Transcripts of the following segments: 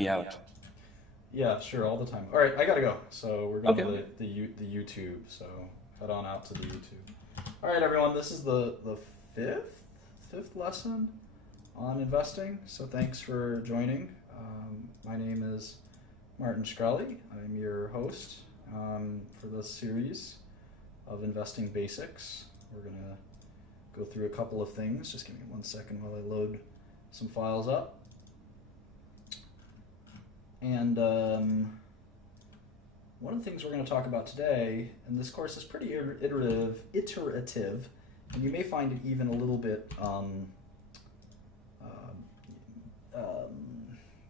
me out. Yeah, sure, all the time. All right, I gotta go. So we're going Okay. to the YouTube. So head on out to the YouTube. All right, everyone. This is the fifth lesson on investing. So thanks for joining. My name is Martin Shkreli. I'm your host for this series of investing basics. We're gonna go through a couple of things. Just give me 1 second while I load some files up. And one of the things we're going to talk about today, and this course is pretty iterative, and you may find it even a little bit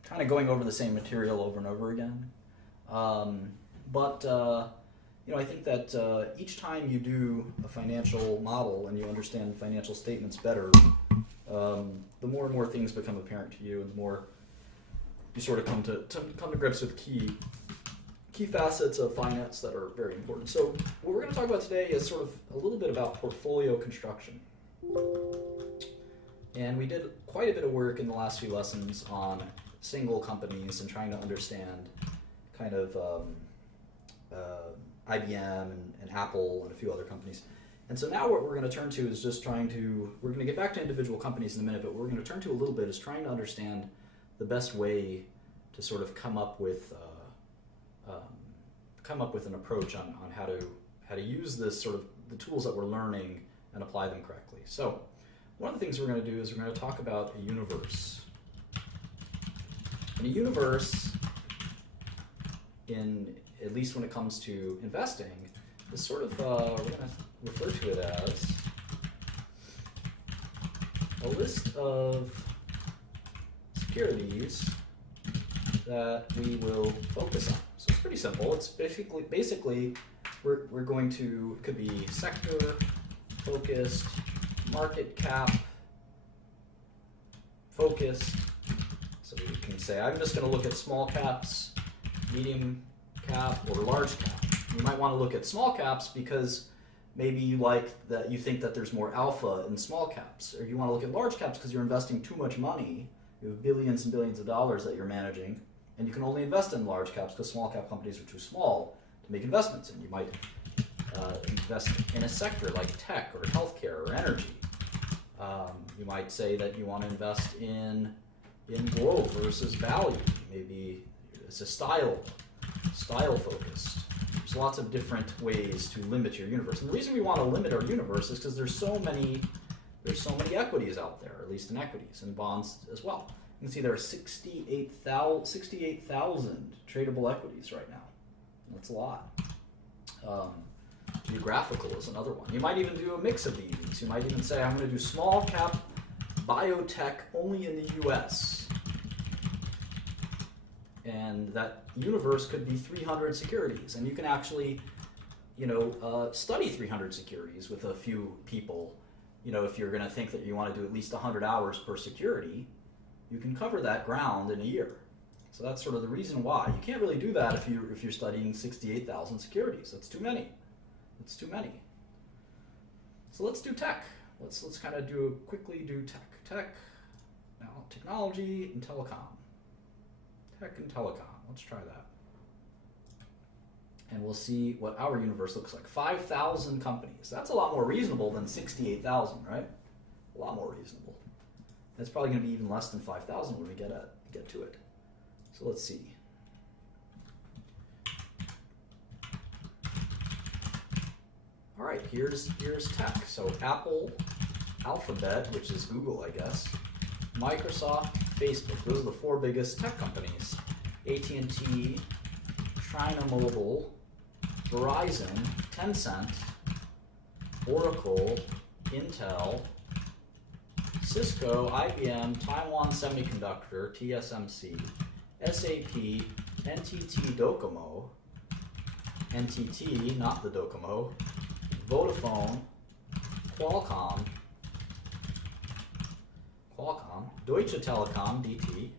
kind of going over the same material over and over again. But I think that each time you do a financial model and you understand financial statements better, the more and more things become apparent to you, and the more you sort of come to grips with key facets of finance that are very important. So what we're going to talk about today is sort of a little bit about portfolio construction. And we did quite a bit of work in the last few lessons on single companies and trying to understand kind of IBM and Apple and a few other companies. And so now what we're going to turn to is just we're going to get back to individual companies in a minute, but what we're going to turn to a little bit is trying to understand the best way to sort of come up with an approach on how to use this sort of the tools that we're learning and apply them correctly. So one of the things we're going to do is we're going to talk about a universe. And a universe, at least when it comes to investing, is sort of we're going to refer to it as a list of securities that we will focus on. So it's pretty simple. It's basically we're going to, it could be sector focused, market cap focused. So we can say I'm just going to look at small caps, medium cap, or large cap. You might want to look at small caps because maybe you think that there's more alpha in small caps, or you want to look at large caps because you're investing too much money. You have billions and billions of dollars that you're managing, and you can only invest in large caps because small cap companies are too small to make investments in. You might invest in a sector like tech or healthcare or energy. You might say that you want to invest in growth versus value. Maybe it's a style focused. There's lots of different ways to limit your universe. And the reason we want to limit our universe is because there's so many equities out there, at least in equities and bonds as well. You can see there are 68,000 tradable equities right now. That's a lot. Geographical is another one. You might even do a mix of these. You might even say, I'm going to do small cap biotech only in the US. And that universe could be 300 securities. And you can actually, study 300 securities with a few people. If you're going to think that you want to do at least 100 hours per security, you can cover that ground in a year. So that's sort of the reason why. You can't really do that if you're studying 68,000 securities. That's too many. It's too many. So let's do tech. Let's kind of quickly do tech. Tech, now technology and telecom. Tech and telecom. Let's try that. And we'll see what our universe looks like. 5,000 companies. That's a lot more reasonable than 68,000, right? A lot more reasonable. It's probably going to be even less than 5,000 when we get to it. So let's see. All right, here's tech. So Apple, Alphabet, which is Google, I guess, Microsoft, Facebook. Those are the 4 biggest tech companies. AT&T, China Mobile, Verizon, Tencent, Oracle, Intel, Cisco, IBM, Taiwan Semiconductor, TSMC, SAP, NTT Docomo, NTT, not the Docomo, Vodafone, Qualcomm, Deutsche Telekom, DT,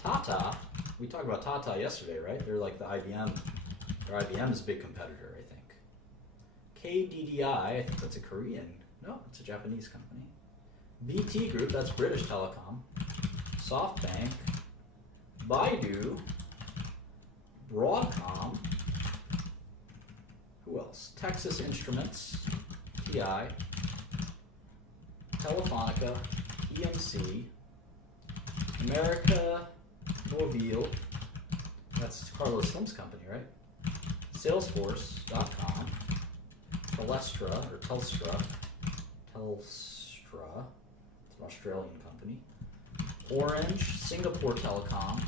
Tata. We talked about Tata yesterday, right? They're like the IBM. They're IBM's big competitor, I think. KDDI, I think that's a Korean. No, it's a Japanese company. BT Group, that's British Telecom. SoftBank, Baidu, Broadcom, who else? Texas Instruments, TI, Telefonica, EMC, America Mobile, that's Carlos Slim's company, right? Salesforce.com, Telstra, it's an Australian company. Orange, Singapore Telecom,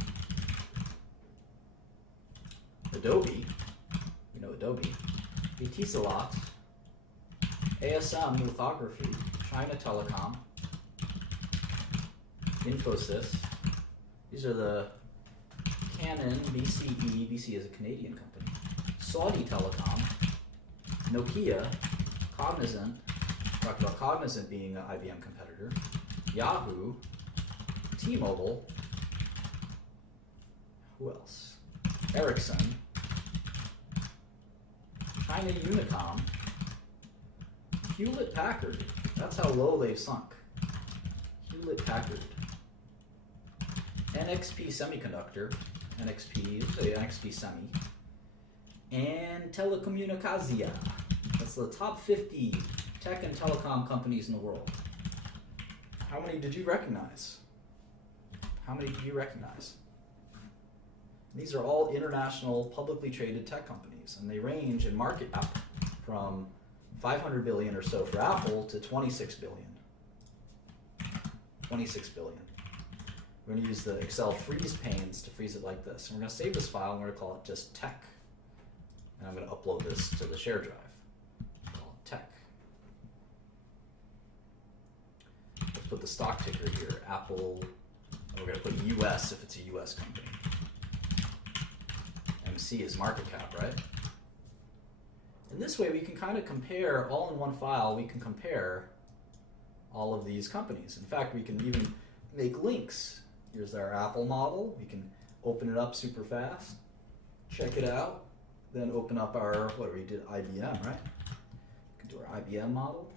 Adobe, you know Adobe, Etisalat, ASM Lithography, China Telecom, Infosys. These are the Canon, BCE, BCE is a Canadian company, Saudi Telecom, Nokia, Cognizant, talked about Cognizant being an IBM competitor, Yahoo, T-Mobile, who else? Ericsson, China Unicom, Hewlett Packard, that's how low they've sunk. Hewlett Packard, NXP Semiconductor, NXP Semi, and Telecomunicação. That's the top 50 tech and telecom companies in the world. How many did you recognize? How many did you recognize? These are all international publicly traded tech companies, and they range in market cap from 500 billion or so for Apple to 26 billion. 26 billion. We're going to use the Excel freeze panes to freeze it like this. And we're going to save this file and we're going to call it just tech. And I'm going to upload this to the share drive. Call it tech. Let's put the stock ticker here. Apple, and we're going to put US if it's a US company. MC is market cap, right? And this way we can kind of compare, all in one file, we can compare all of these companies. In fact, we can even make links. Here's our Apple model. We can open it up super fast, check it out, then open up our, we did IBM, right? We can do our IBM model.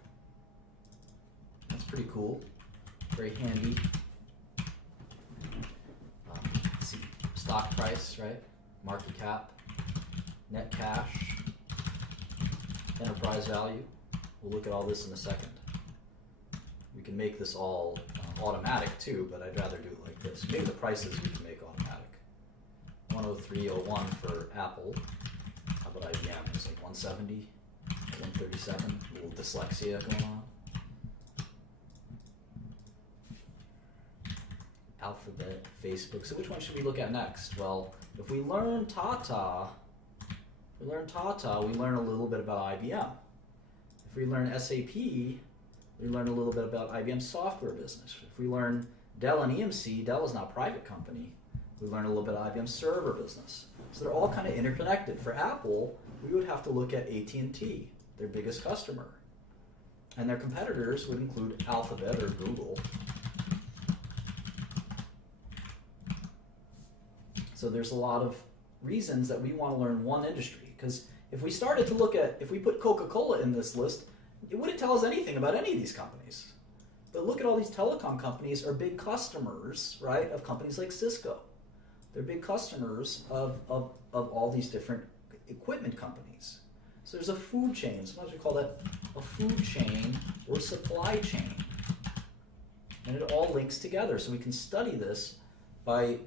That's pretty cool, very handy. Let's see, stock price, right? Market cap, net cash, enterprise value. We'll look at all this in a second. We can make this all automatic too, but I'd rather do it like this. Maybe the prices we can make automatic. 103.01 for Apple. How about IBM? It's like 170, 137. A little dyslexia going on. Alphabet, Facebook. So which one should we look at next? Well, if we learn Tata, we learn a little bit about IBM. If we learn SAP, we learn a little bit about IBM's software business. If we learn Dell and EMC, Dell is now a private company, we learn a little bit of IBM's server business. So they're all kind of interconnected. For Apple, we would have to look at AT&T, their biggest customer. And their competitors would include Alphabet or Google. So there's a lot of reasons that we want to learn one industry. Because if we started to look at, if we put Coca-Cola in this list, it wouldn't tell us anything about any of these companies. But look at all these telecom companies are big customers, right, of companies like Cisco. They're big customers of all these different equipment companies. So there's a food chain. Sometimes we call that a food chain or supply chain. And it all links together. So we can study this by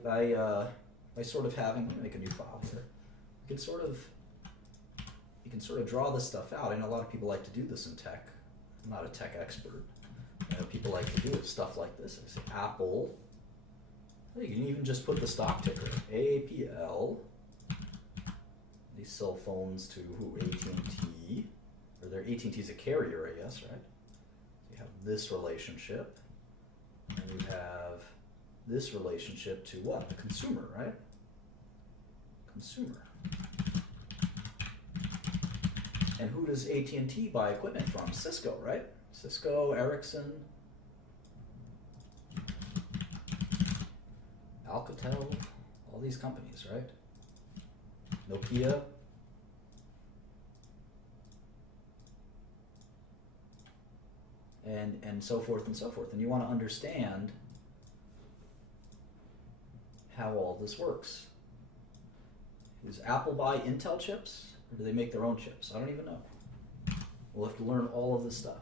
sort of having, let me make a new file here. You can sort of draw this stuff out. I know a lot of people like to do this in tech. I'm not a tech expert. I know people like to do stuff like this. I say Apple. You can even just put the stock ticker, AAPL. These sell phones to who? AT&T. Or their AT&T's a carrier, I guess, right? So you have this relationship. And you have this relationship to what? The consumer, right? Consumer. And who does AT&T buy equipment from? Cisco, right? Cisco, Ericsson, Alcatel, all these companies, right? Nokia. And so forth and so forth. And you want to understand how all this works. Does Apple buy Intel chips, or do they make their own chips? I don't even know. We'll have to learn all of this stuff.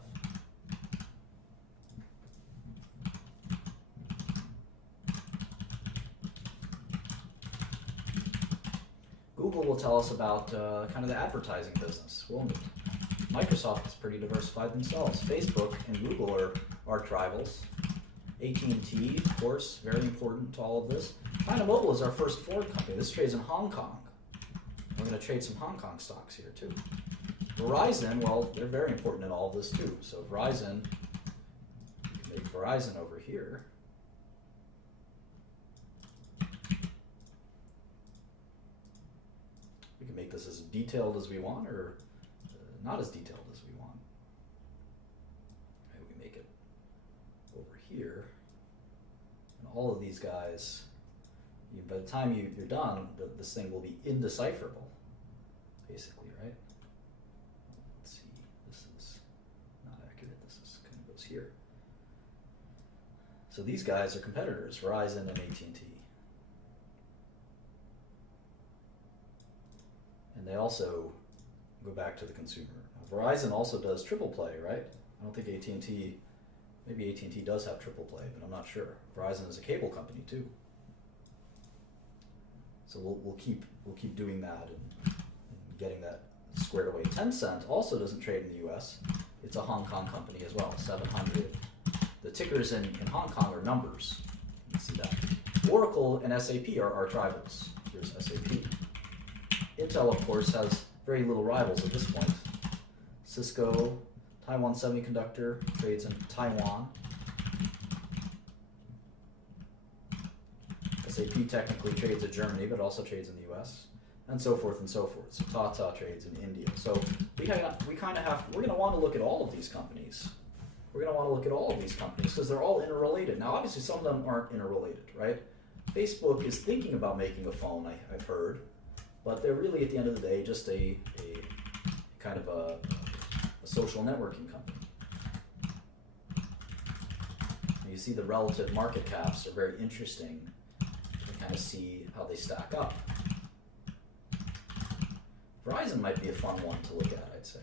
Google will tell us about kind of the advertising business, won't it? Microsoft is pretty diversified themselves. Facebook and Google are arch rivals. AT&T, of course, very important to all of this. China Mobile is our first Ford company. This trades in Hong Kong. We're going to trade some Hong Kong stocks here too. Verizon, well, they're very important in all of this too. So Verizon, we can make Verizon over here. We can make this as detailed as we want, or not as detailed as we want. Right, we make it over here. And all of these guys, by the time you're done, this thing will be indecipherable, basically, right? Let's see, this is not accurate. This is kind of goes here. So these guys are competitors, Verizon and AT&T. And they also go back to the consumer. Now, Verizon also does triple play, right? I don't think AT&T, maybe AT&T does have triple play, but I'm not sure. Verizon is a cable company too. So we'll keep doing that and getting that squared away. Tencent also doesn't trade in the U.S. It's a Hong Kong company as well, 700. The tickers in Hong Kong are numbers. You can see that. Oracle and SAP are arch rivals. Here's SAP. Intel, of course, has very little rivals at this point. Cisco, Taiwan Semiconductor, trades in Taiwan. SAP technically trades in Germany, but also trades in the US, and so forth and so forth. So Tata trades in India. So we're going to want to look at all of these companies. We're going to want to look at all of these companies because they're all interrelated. Now, obviously, some of them aren't interrelated, right? Facebook is thinking about making a phone, I've heard, but they're really, at the end of the day, just a kind of a social networking company. You see the relative market caps are very interesting to kind of see how they stack up. Verizon might be a fun one to look at, I'd say.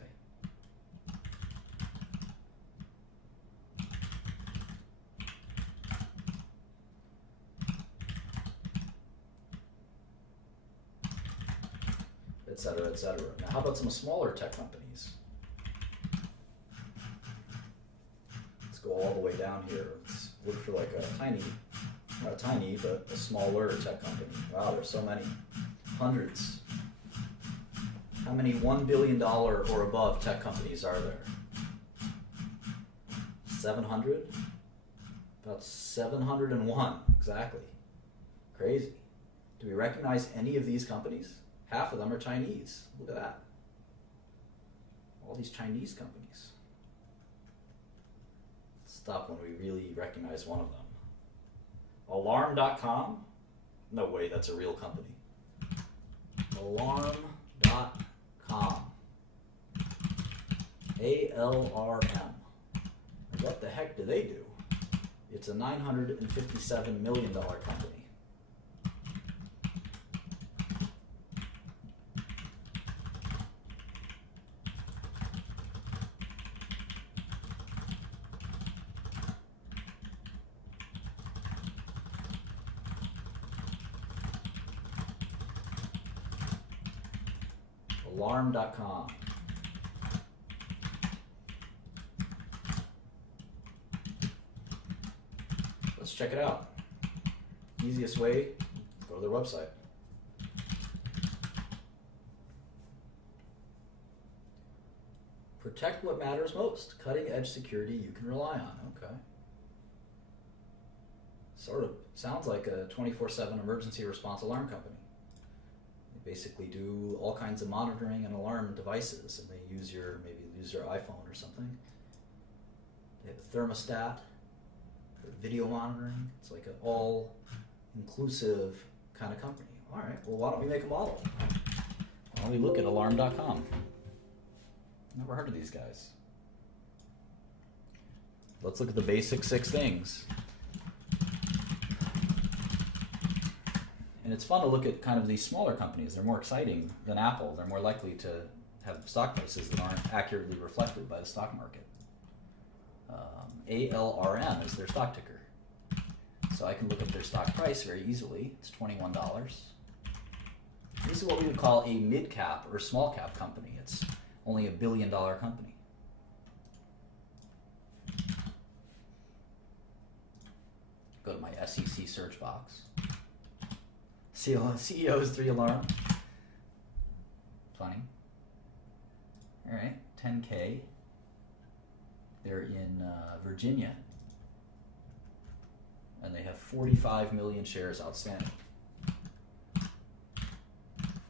Et cetera, et cetera. Now, how about some smaller tech companies? Let's go all the way down here. Let's look for like a tiny, not tiny, but a smaller tech company. Wow, there's so many. Hundreds. How many $1 billion or above tech companies are there? 700? About 701, exactly. Crazy. Do we recognize any of these companies? Half of them are Chinese. Look at that. All these Chinese companies. Stop when we really recognize one of them. Alarm.com? No way, that's a real company. Alarm.com. ALRM. What the heck do they do? It's a $957 million company. Alarm.com. Let's check it out. Easiest way, go to their website. Protect what matters most. Cutting edge security you can rely on. Okay. Sort of sounds like a 24/7 emergency response alarm company. Basically do all kinds of monitoring and alarm devices, and they use maybe use your iPhone or something. They have a thermostat for video monitoring. It's like an all-inclusive kind of company. All right, well, why don't we make a model? Why don't we look at alarm.com? Never heard of these guys. Let's look at the basic 6 things. And it's fun to look at kind of these smaller companies. They're more exciting than Apple. They're more likely to have stock prices that aren't accurately reflected by the stock market. ALRM is their stock ticker. So I can look up their stock price very easily. It's $21. This is what we would call a mid-cap or small-cap company. It's only $1 billion company. Go to my SEC search box. CEO's 3 alarm. Funny. All right, 10K. They're in Virginia, and they have 45 million shares outstanding.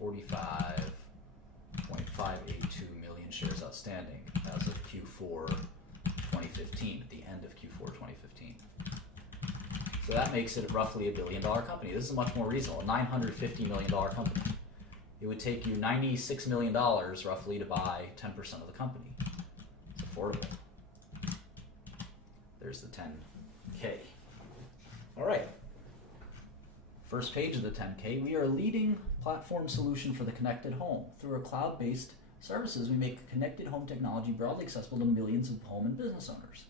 45.582 million shares outstanding as of Q4 2015, at the end of Q4 2015. So that makes it roughly $1 billion company. This is much more reasonable, a $950 million company. It would take you $96 million roughly to buy 10% of the company. It's affordable. There's the 10K. All right. First page of the 10K, we are a leading platform solution for the connected home. Through our cloud-based services, we make connected home technology broadly accessible to millions of home and business owners.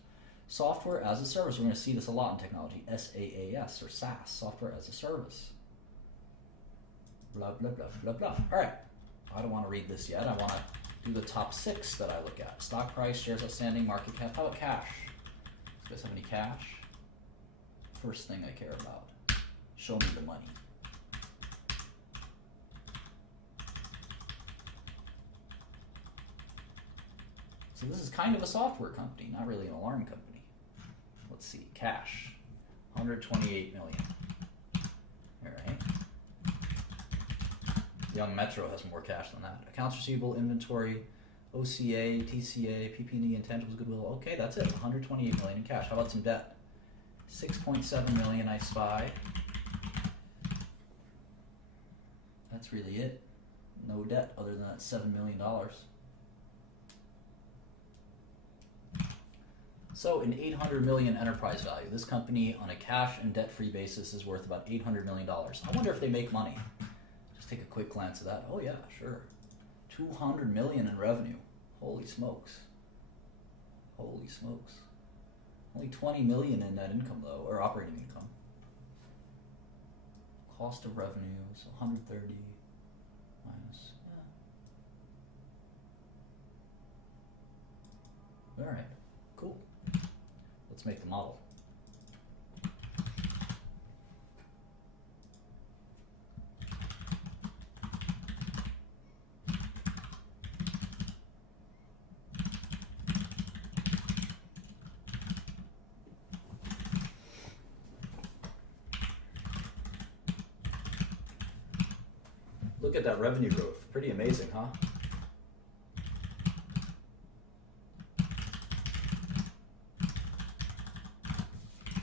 Software as a service, we're going to see this a lot in technology, SaaS or SaaS, software as a service. Blah, blah, blah, blah, blah. All right, I don't want to read this yet. I want to do the top 6 that I look at. Stock price, shares outstanding, market cap. How about cash? You guys have any cash? First thing I care about. Show me the money. So this is kind of a software company, not really an alarm company. Let's see, cash, 128 million. All right. Young Metro has more cash than that. Accounts receivable, inventory, OCA, TCA, PP&E, intangibles, goodwill. Okay, that's it, 128 million in cash. How about some debt? 6.7 million I spy. That's really it. No debt other than that $7 million. So an $800 million enterprise value. This company on a cash and debt-free basis is worth about $800 million. I wonder if they make money. Just take a quick glance at that. Oh yeah, sure. 200 million in revenue. Holy smokes. Holy smokes. Only 20 million in net income though, or operating income. Cost of revenue, so 130 minus, yeah. All right, cool. Let's make the model. Look at that revenue growth. Pretty amazing, huh?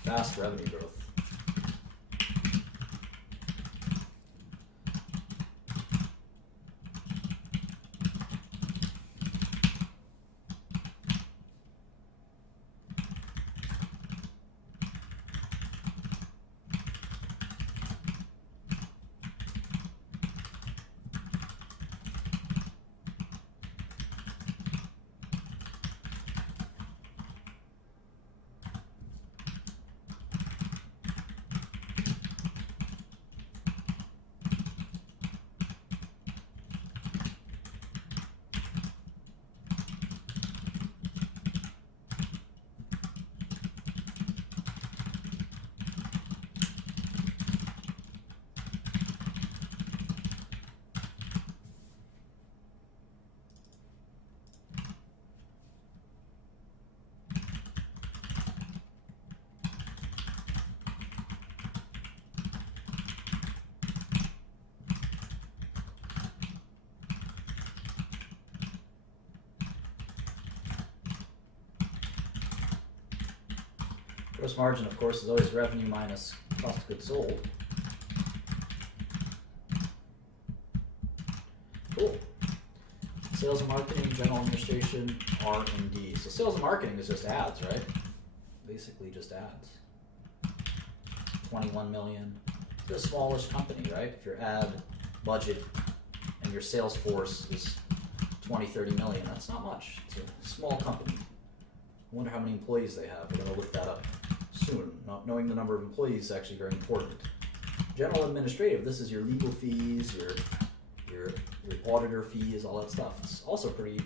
Fast revenue growth. Gross margin, of course, is always revenue minus cost of goods sold. Cool. Sales and marketing, general administration, R&D. So sales and marketing is just ads, right? Basically just ads. 21 million. a smallish company, right? If your ad budget and your sales force is 20, 30 million, that's not much. It's a small company. I wonder how many employees they have. We're going to look that up soon. Not knowing the number of employees is actually very important. General administrative, this is your legal fees, your auditor fees, all that stuff. It's also pretty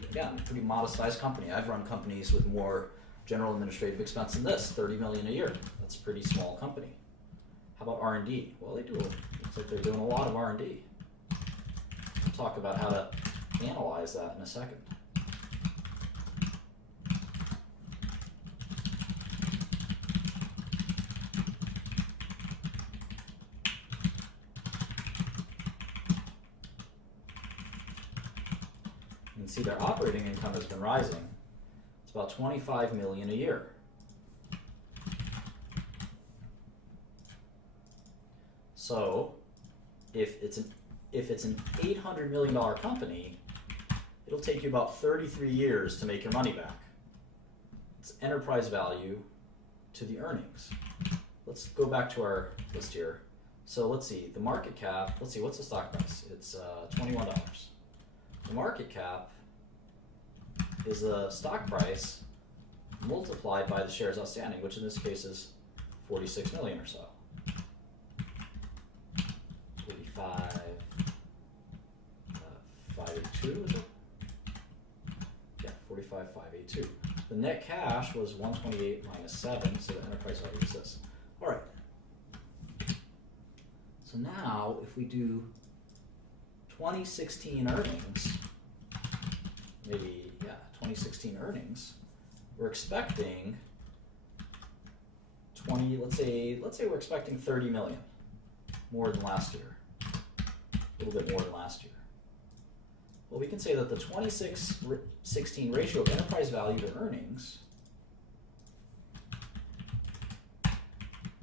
modest sized company. I've run companies with more general administrative expense than this, 30 million a year. That's a pretty small company. How about R&D? Well, looks like they're doing a lot of R&D. We'll talk about how to analyze that in a second. You can see their operating income has been rising. It's about 25 million a year. So if it's an $800 million company, it'll take you about 33 years to make your money back. It's enterprise value to the earnings. Let's go back to our list here. So let's see, the market cap, let's see, what's the stock price? It's $21. The market cap is the stock price multiplied by the shares outstanding, which in this case is 46 million or so. 582, is it? Yeah, 45,582. The net cash was 128 minus 7, so the enterprise value is this. All right. So now, if we do 2016 earnings, maybe, yeah, 2016 earnings, we're expecting let's say we're expecting 30 million, more than last year. A little bit more than last year. Well, we can say that the 2016 ratio of enterprise value to earnings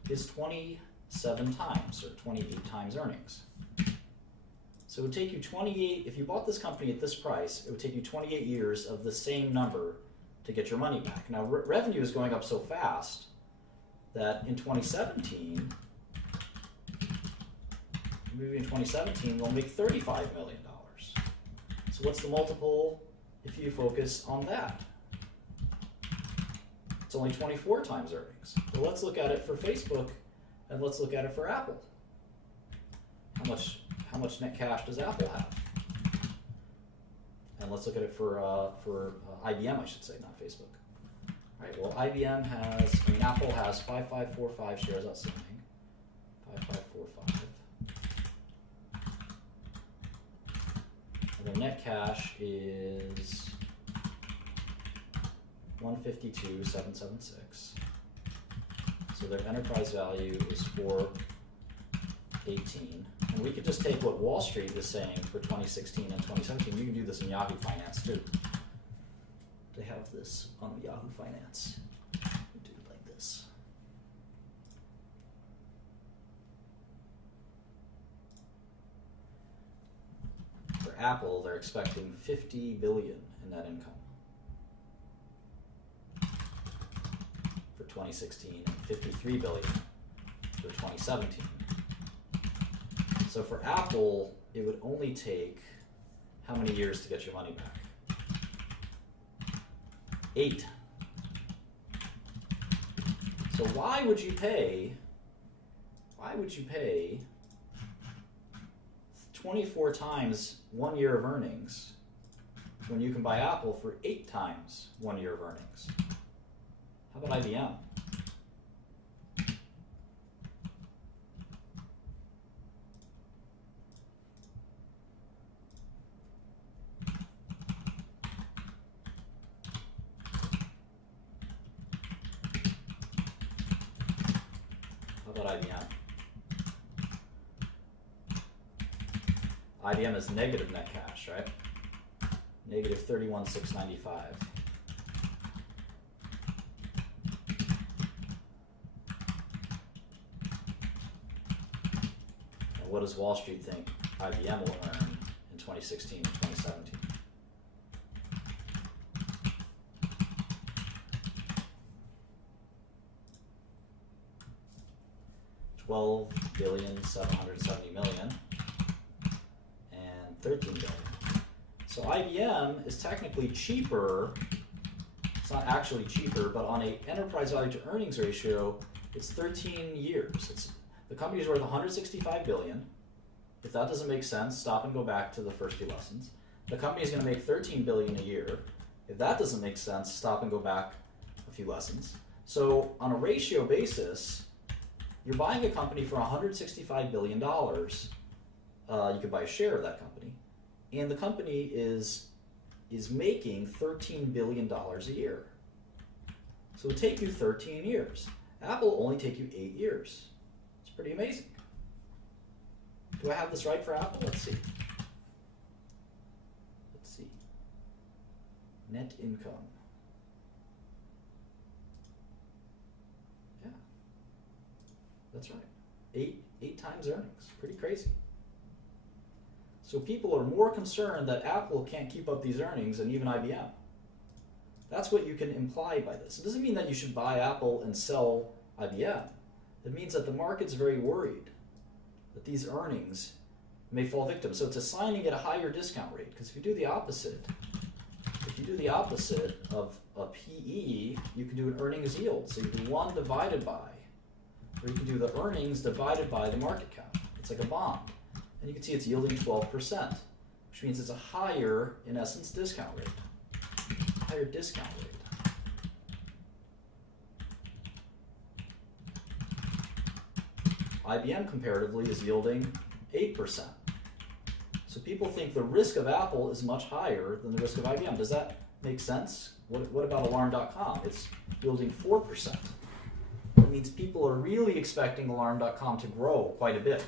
is 27 times, or 28 times earnings. So it would take you 28, if you bought this company at this price, it would take you 28 years of the same number to get your money back. Now, revenue is going up so fast that in 2017, maybe in 2017, we'll make $35 million. So what's the multiple if you focus on that? It's only 24 times earnings. Well, let's look at it for Facebook, and let's look at it for Apple. How much net cash does Apple have? And let's look at it for IBM, I should say, not Facebook. All right, well, Apple has 5545 shares outstanding. 5545. And the net cash is 152,776. So their enterprise value is 418. And we could just take what Wall Street is saying for 2016 and 2017. You can do this in Yahoo Finance too. They have this on Yahoo Finance. You do it like this. For Apple, they're expecting 50 billion in net income for 2016 and 53 billion for 2017. So for Apple, it would only take how many years to get your money back? 8. So why would you pay 24 times 1 year of earnings when you can buy Apple for 8 times 1 year of earnings? How about IBM? IBM. IBM is negative net cash, right? Negative 31,695. And what does Wall Street think IBM will earn in 2016 and 2017? 12,770,000,000 and 13 billion. So IBM is technically cheaper. It's not actually cheaper, but on a enterprise value to earnings ratio, it's 13 years. The company's worth 165 billion. If that doesn't make sense, stop and go back to the first few lessons. The company is going to make 13 billion a year. If that doesn't make sense, stop and go back a few lessons. So on a ratio basis, you're buying a company for $165 billion. You could buy a share of that company. And the company is making $13 billion a year. So it would take you 13 years. Apple will only take you 8 years. It's pretty amazing. Do I have this right for Apple? Let's see. Net income. Yeah, that's right. Eight times earnings. Pretty crazy. So people are more concerned that Apple can't keep up these earnings than even IBM. That's what you can imply by this. It doesn't mean that you should buy Apple and sell IBM. It means that the market's very worried that these earnings may fall victim. So it's assigning it a higher discount rate. Because if you do the opposite of a PE, you can do an earnings yield. So you do 1 divided by, or you can do the earnings divided by the market cap. It's like a bond. And you can see it's yielding 12%, which means it's a higher, in essence, discount rate. Higher discount rate. IBM comparatively is yielding 8%. So people think the risk of Apple is much higher than the risk of IBM. Does that make sense? What about Alarm.com? It's yielding 4%. It means people are really expecting Alarm.com to grow quite a bit.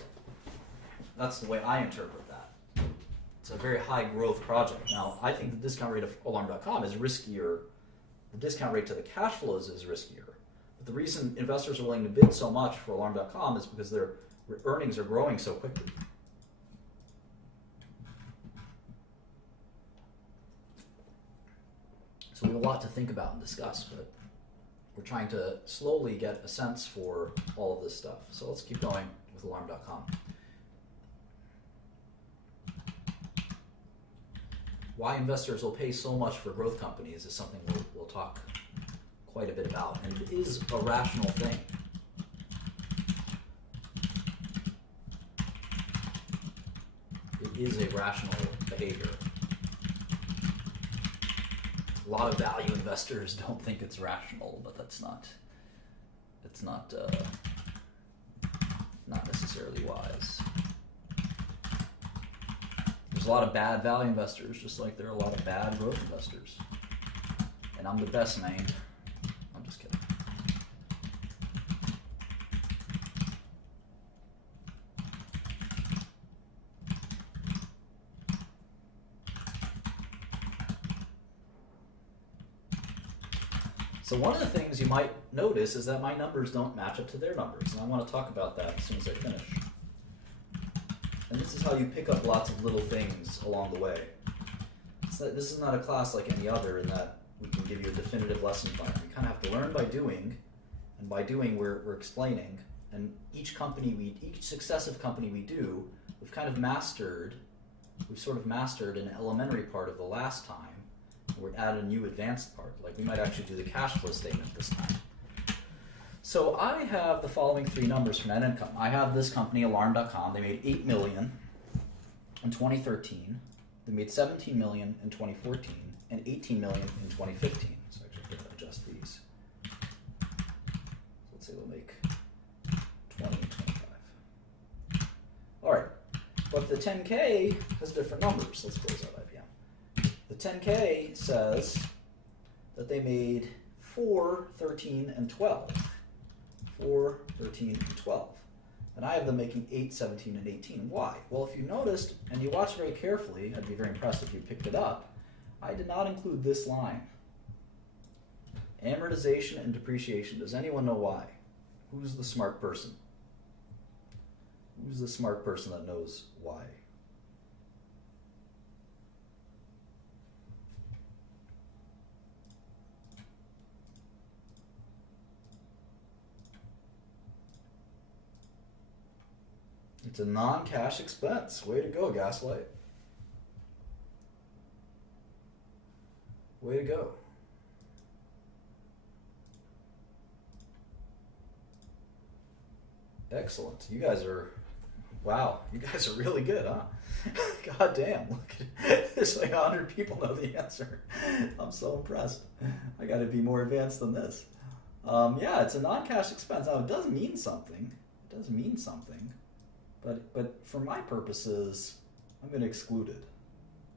That's the way I interpret that. It's a very high growth project. Now, I think the discount rate of Alarm.com is riskier. The discount rate to the cash flows is riskier. But the reason investors are willing to bid so much for Alarm.com is because their earnings are growing so quickly. So we have a lot to think about and discuss, but we're trying to slowly get a sense for all of this stuff. So let's keep going with Alarm.com. Why investors will pay so much for growth companies is something we'll talk quite a bit about, and it is a rational thing. It is a rational behavior. A lot of value investors don't think it's rational, but it's not necessarily wise. There's a lot of bad value investors, just like there are a lot of bad growth investors. And I'm the best, man. I'm just kidding. So one of the things you might notice is that my numbers don't match up to their numbers, and I want to talk about that as soon as I finish. And this is how you pick up lots of little things along the way. This is not a class like any other in that we can give you a definitive lesson plan. You kind of have to learn by doing, and by doing we're explaining. And each successive company we do, we've sort of mastered an elementary part of the last time. We're added a new advanced part. Like we might actually do the cash flow statement this time. So I have the following three numbers for net income. I have this company, Alarm.com. They made $8 million in 2013. They made $17 million in 2014 and $18 million in 2015. So I actually have to adjust these. So let's say they'll make 20 and 25. All right, but the 10K has different numbers. Let's close out IBM. The 10K says that they made 4, 13, and 12. 4, 13, and 12. And I have them making 8, 17, and 18. Why? Well, if you noticed, and you watched very carefully, I'd be very impressed if you picked it up, I did not include this line. Amortization and depreciation. Does anyone know why? Who's the smart person? Who's the smart person that knows why? It's a non-cash expense. Way to go, Gaslight. Way to go. Excellent. You guys are, wow, you guys are really good, huh? God damn, look at there's like 100 people know the answer. I'm so impressed. I got to be more advanced than this. Yeah, it's a non-cash expense. Now, it does mean something. It does mean something. But for my purposes, I'm going to exclude it.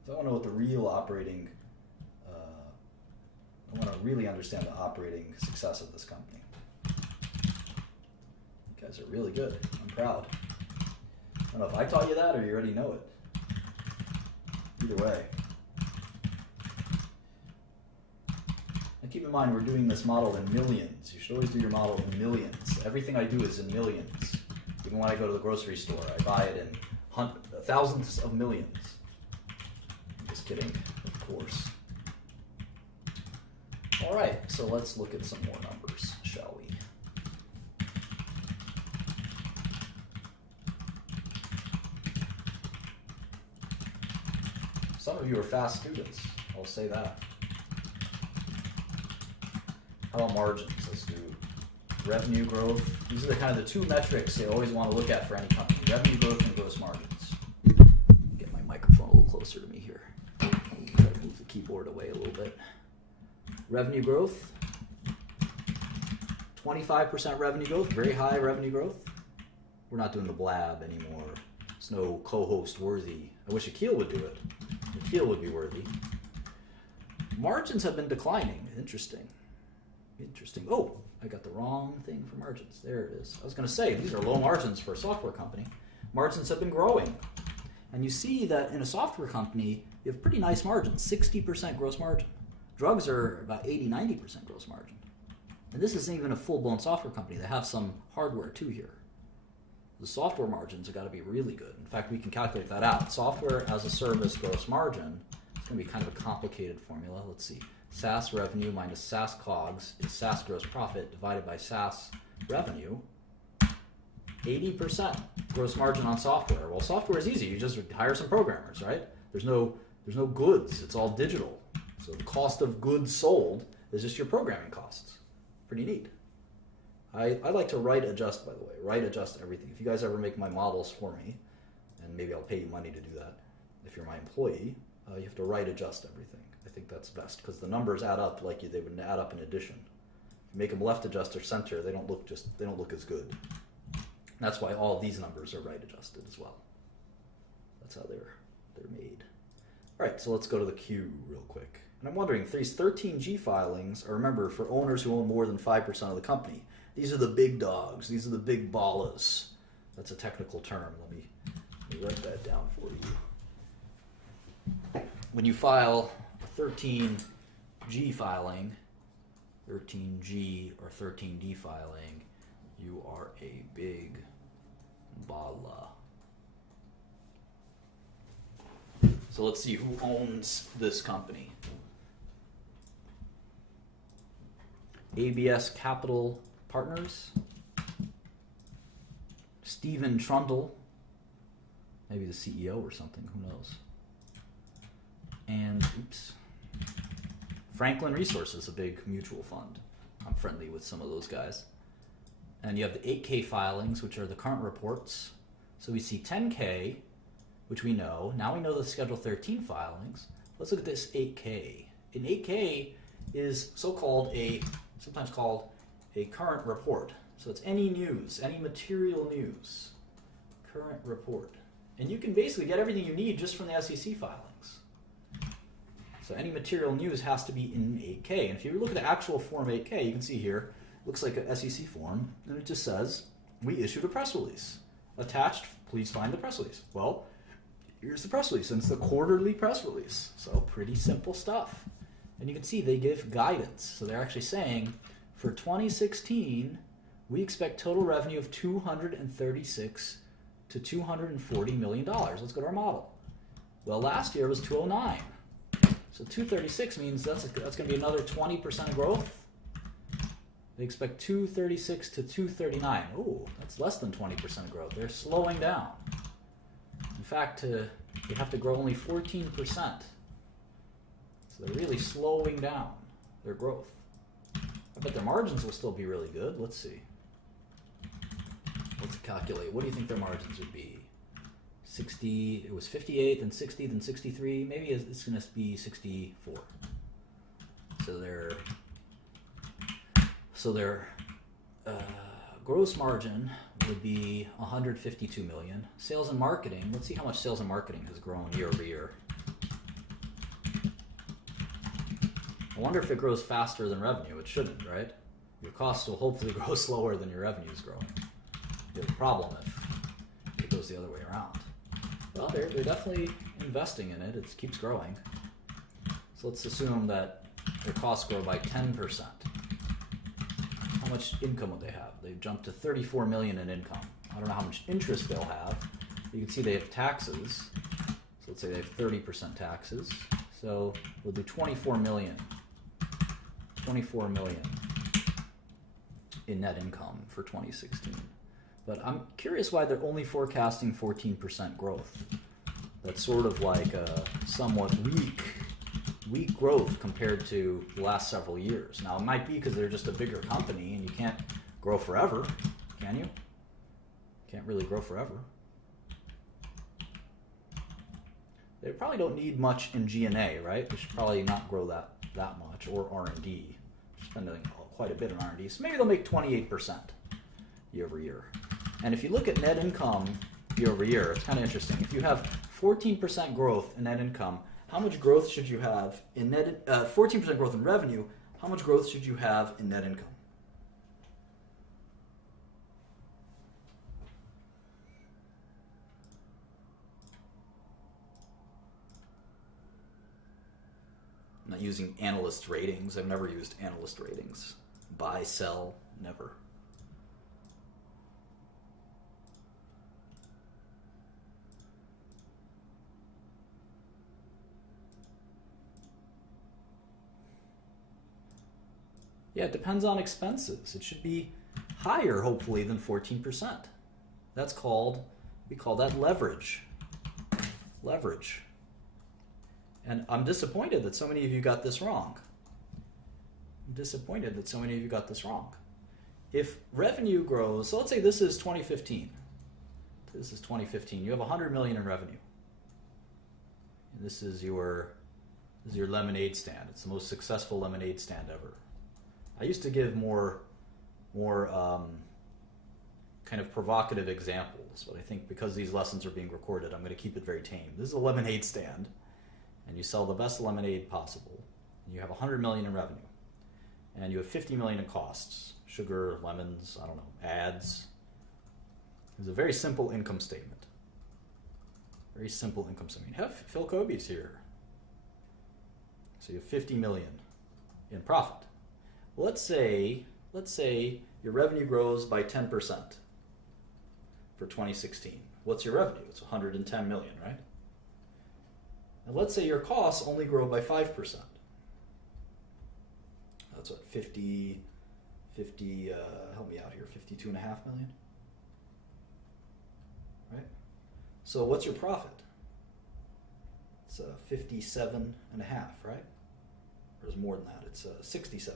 So I want to know what the real operating, I want to really understand the operating success of this company. You guys are really good. I'm proud. I don't know if I taught you that or you already know it. Either way. And keep in mind, we're doing this model in millions. You should always do your model in millions. Everything I do is in millions. Even when I go to the grocery store, I buy it in thousands of millions. I'm just kidding, of course. All right, so let's look at some more numbers, shall we? Some of you are fast students, I'll say that. How about margins? Let's do revenue growth. These are the kind of the two metrics they always want to look at for any company. Revenue growth and gross margins. Get my microphone a little closer to me here. Try to move the keyboard away a little bit. Revenue growth. 25% revenue growth, very high revenue growth. We're not doing the blab anymore. It's no co-host worthy. I wish Akil would do it. Akil would be worthy. Margins have been declining. Interesting. Interesting. Oh, I got the wrong thing for margins. There it is. I was going to say, these are low margins for a software company. Margins have been growing. And you see that in a software company, you have pretty nice margins, 60% gross margin. Drugs are about 80, 90% gross margin. And this isn't even a full-blown software company. They have some hardware too here. The software margins have got to be really good. In fact, we can calculate that out. Software as a service gross margin, it's going to be kind of a complicated formula. Let's see. SaaS revenue minus SaaS COGS is SaaS gross profit divided by SaaS revenue. 80% gross margin on software. Well, software is easy. You just hire some programmers, right? There's no goods. It's all digital. So the cost of goods sold is just your programming costs. Pretty neat. I like to write adjust, by the way. Write adjust everything. If you guys ever make my models for me, and maybe I'll pay you money to do that, if you're my employee, you have to write adjust everything. I think that's best because the numbers add up like they would add up in addition. If you make them left adjust or center, they don't look as good. That's why all of these numbers are right adjusted as well. That's how they're made. All right, so let's go to the Q real quick. And I'm wondering, these 13G filings are, remember, for owners who own more than 5% of the company. These are the big dogs. These are the big ballas. That's a technical term. Let me write that down for you. When you file a 13G filing, 13G or 13D filing, you are a big balla. So let's see who owns this company. ABS Capital Partners, Stephen Trundle, maybe the CEO or something, who knows. And, Franklin Resources, a big mutual fund. I'm friendly with some of those guys. And you have the 8K filings, which are the current reports. So we see 10K, which we know. Now we know the Schedule 13 filings. Let's look at this 8K. An 8K is sometimes called a current report. So it's any news, any material news. Current report. And you can basically get everything you need just from the SEC filings. So any material news has to be in 8K. And if you look at the actual Form 8K, you can see here, looks like an SEC form, and it just says, we issued a press release. Attached, please find the press release. Well, here's the press release, and it's the quarterly press release. So pretty simple stuff. And you can see they give guidance. So they're actually saying, for 2016, we expect total revenue of $236 to $240 million. Let's go to our model. Well, last year was 209. So 236 means that's going to be another 20% growth. They expect 236 to 239. Oh, that's less than 20% growth. They're slowing down. In fact, they have to grow only 14%. So they're really slowing down their growth. I bet their margins will still be really good. Let's see. Let's calculate. What do you think their margins would be? 60, it was 58, then 60, then 63. Maybe it's going to be 64. So their gross margin would be 152 million. Sales and marketing, let's see how much sales and marketing has grown year over year. I wonder if it grows faster than revenue. It shouldn't, right? Your costs will hopefully grow slower than your revenue is growing. You have a problem if it goes the other way around. Well, they're definitely investing in it. It keeps growing. So let's assume that their costs grow by 10%. How much income would they have? They've jumped to 34 million in income. I don't know how much interest they'll have. You can see they have taxes. So let's say they have 30% taxes. So we'll do 24 million. 24 million in net income for 2016. But I'm curious why they're only forecasting 14% growth. That's sort of like a somewhat weak growth compared to the last several years. Now, it might be because they're just a bigger company and you can't grow forever, can you? Can't really grow forever. They probably don't need much in G&A, right? They should probably not grow that much, or R&D. Spending quite a bit on R&D. So maybe they'll make 28% year over year. And if you look at net income year over year, it's kind of interesting. If you have 14% growth in net income, how much growth should you have in 14% growth in revenue, how much growth should you have in net income? I'm not using analyst ratings. I've never used analyst ratings. Buy, sell, never. Yeah, it depends on expenses. It should be higher, hopefully, than 14%. That's called, we call that leverage. Leverage. And I'm disappointed that so many of you got this wrong. I'm disappointed that so many of you got this wrong. If revenue grows, so let's say this is 2015. This is 2015. You have 100 million in revenue. And this is your lemonade stand. It's the most successful lemonade stand ever. I used to give more kind of provocative examples, but I think because these lessons are being recorded, I'm going to keep it very tame. This is a lemonade stand, and you sell the best lemonade possible, and you have 100 million in revenue, and you have 50 million in costs, sugar, lemons, I don't know, ads. It's a very simple income statement. Very simple income statement. You have Phil Kobe's here. So you have 50 million in profit. Let's say your revenue grows by 10% for 2016. What's your revenue? It's 110 million, right? And let's say your costs only grow by 5%. That's what, 50, help me out here, 52.5 million? Right? So what's your profit? It's 57.5, right? Or it's more than that, it's 67.5.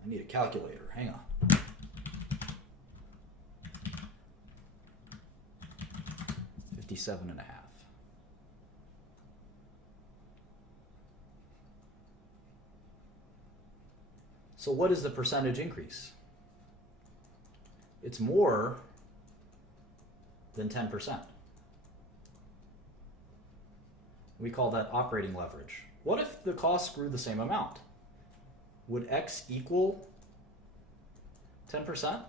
I need a calculator, hang on. $57.5. So what is the percentage increase? It's more than 10%. We call that operating leverage. What if the costs grew the same amount? Would X equal 10%?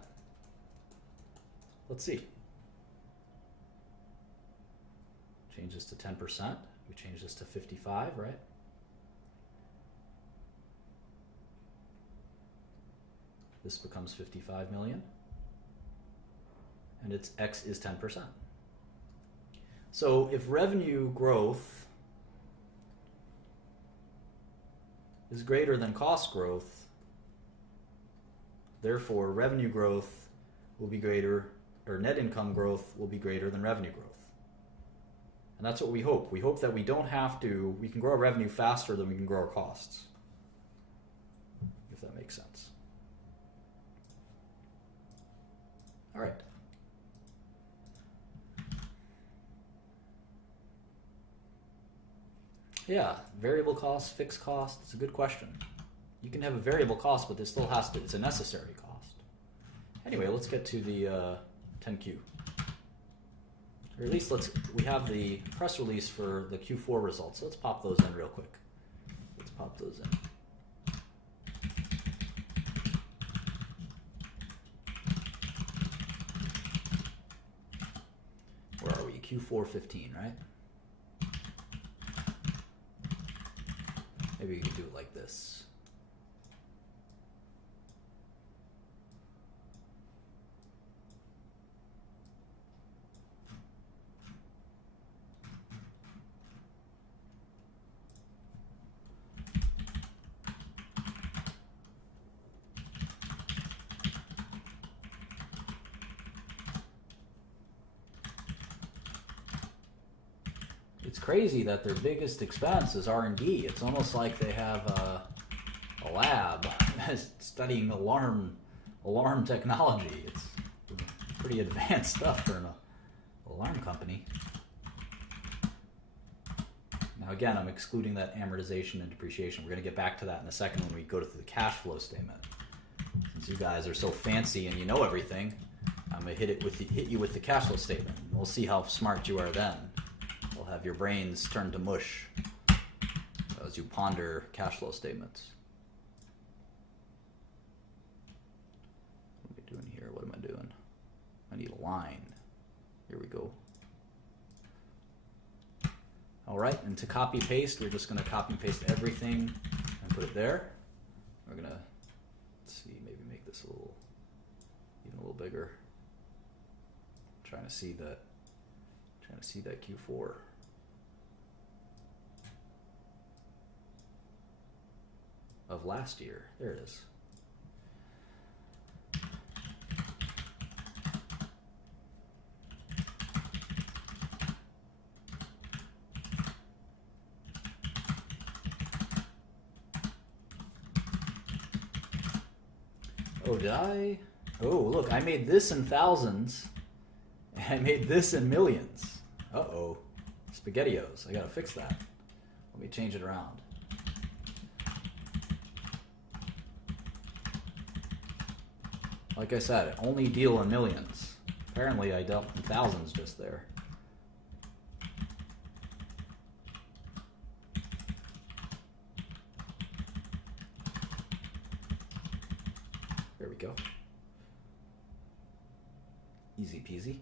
Let's see. Change this to 10%. We change this to 55, right? This becomes 55 million. And its X is 10%. So if revenue growth is greater than cost growth, Therefore, revenue growth will be greater, or net income growth will be greater than revenue growth. And that's what we hope. We hope that we can grow our revenue faster than we can grow our costs. If that makes sense. All right. Yeah, variable costs, fixed costs, it's a good question. You can have a variable cost, but this still it's a necessary cost. Anyway, let's get to the 10Q. Or at least we have the press release for the Q4 results. So let's pop those in real quick. Let's pop those in. Where are we? Q4 15, right? Maybe we can do it like this. It's crazy that their biggest expense is R&D. It's almost like they have a lab studying alarm technology. It's pretty advanced stuff for an alarm company. Now again, I'm excluding that amortization and depreciation. We're going to get back to that in a second when we go to the cash flow statement. Since you guys are so fancy and you know everything, I'm going to hit you with the cash flow statement. And we'll see how smart you are then. We'll have your brains turn to mush as you ponder cash flow statements. What am I doing here? What am I doing? I need a line. Here we go. All right, and to copy paste, we're just going to copy and paste everything and put it there. We're going to, let's see, maybe make this even a little bigger. I'm trying to see that Q4. Of last year. There it is. Oh, did I? Oh, look, I made this in thousands. And I made this in millions. Uh-oh. SpaghettiOs. I gotta fix that. Let me change it around. Like I said, only deal in millions. Apparently I dealt in thousands just there. There we go. Easy peasy.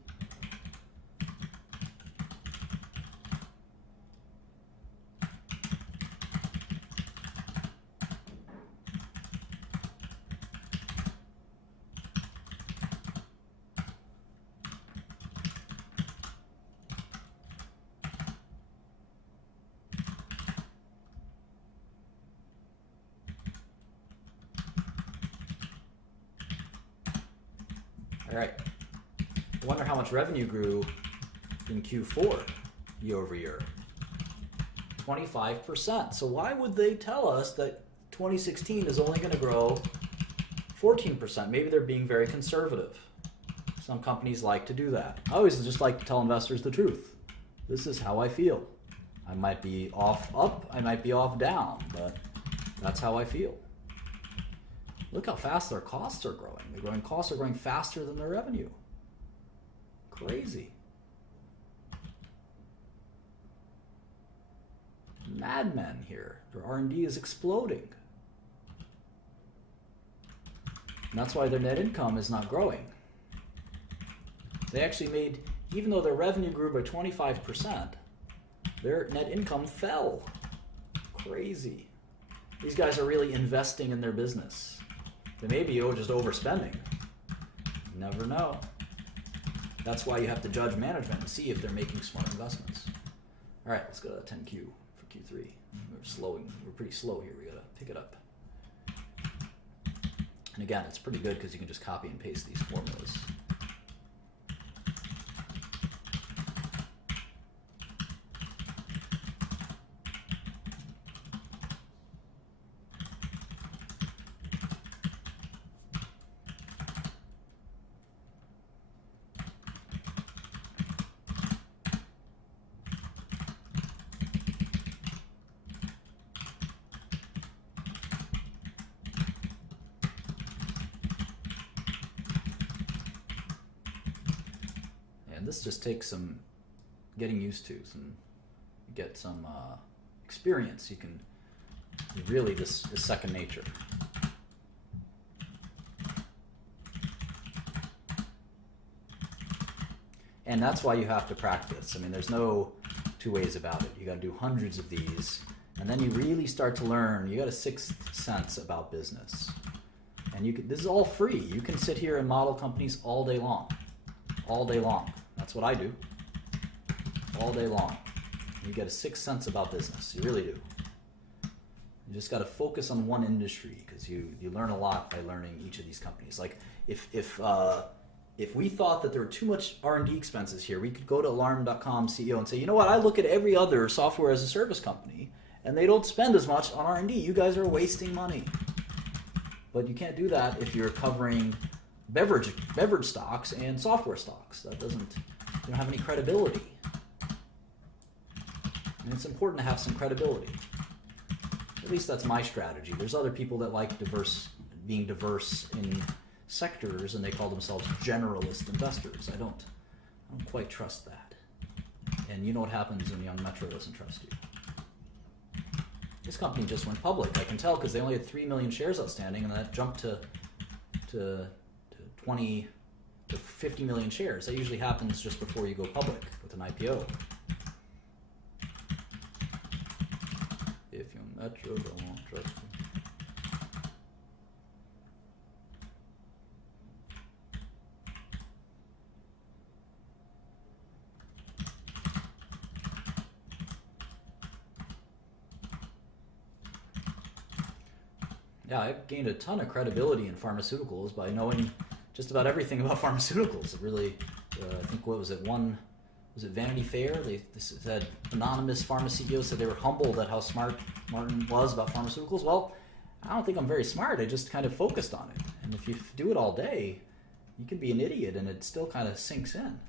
All right. I wonder how much revenue grew in Q4 year over year. 25%. So why would they tell us that 2016 is only going to grow 14%? Maybe they're being very conservative. Some companies like to do that. I always just like to tell investors the truth. This is how I feel. I might be off up, I might be off down, but that's how I feel. Look how fast their costs are growing. Costs are growing faster than their revenue. Crazy. Madmen here. Their R&D is exploding. And that's why their net income is not growing. They actually made, even though their revenue grew by 25%, their net income fell. Crazy. These guys are really investing in their business. They may be just overspending. Never know. That's why you have to judge management and see if they're making smart investments. All right, let's go to 10Q for Q3. We're pretty slow here. We gotta pick it up. And again, it's pretty good because you can just copy and paste these formulas. This just takes some getting used to, get some experience. You can really, this is second nature. And that's why you have to practice. I mean, there's no two ways about it. You got to do hundreds of these, and then you really start to learn. You got a sixth sense about business, and this is all free. You can sit here and model companies all day long. All day long. That's what I do. All day long. You get a sixth sense about business. You really do. You just got to focus on one industry because you learn a lot by learning each of these companies. Like if we thought that there were too much R&D expenses here, we could go to alarm.com CEO and say, you know what? I look at every other software as a service company, and they don't spend as much on R&D. You guys are wasting money. But you can't do that if you're covering beverage stocks and software stocks. You don't have any credibility. And it's important to have some credibility. At least that's my strategy. There's other people that like being diverse in sectors, and they call themselves generalist investors. I don't quite trust that. And you know what happens when Young Metro doesn't trust you. This company just went public. I can tell because they only had 3 million shares outstanding, and that jumped to 20 to 50 million shares. That usually happens just before you go public with an IPO. If Young Metro don't trust you. Yeah, I've gained a ton of credibility in pharmaceuticals by knowing just about everything about pharmaceuticals. It really, I think, what was it, was it Vanity Fair? They said anonymous pharma CEOs said they were humbled at how smart Martin was about pharmaceuticals. Well, I don't think I'm very smart. I just kind of focused on it. And if you do it all day, you can be an idiot and it still kind of sinks in.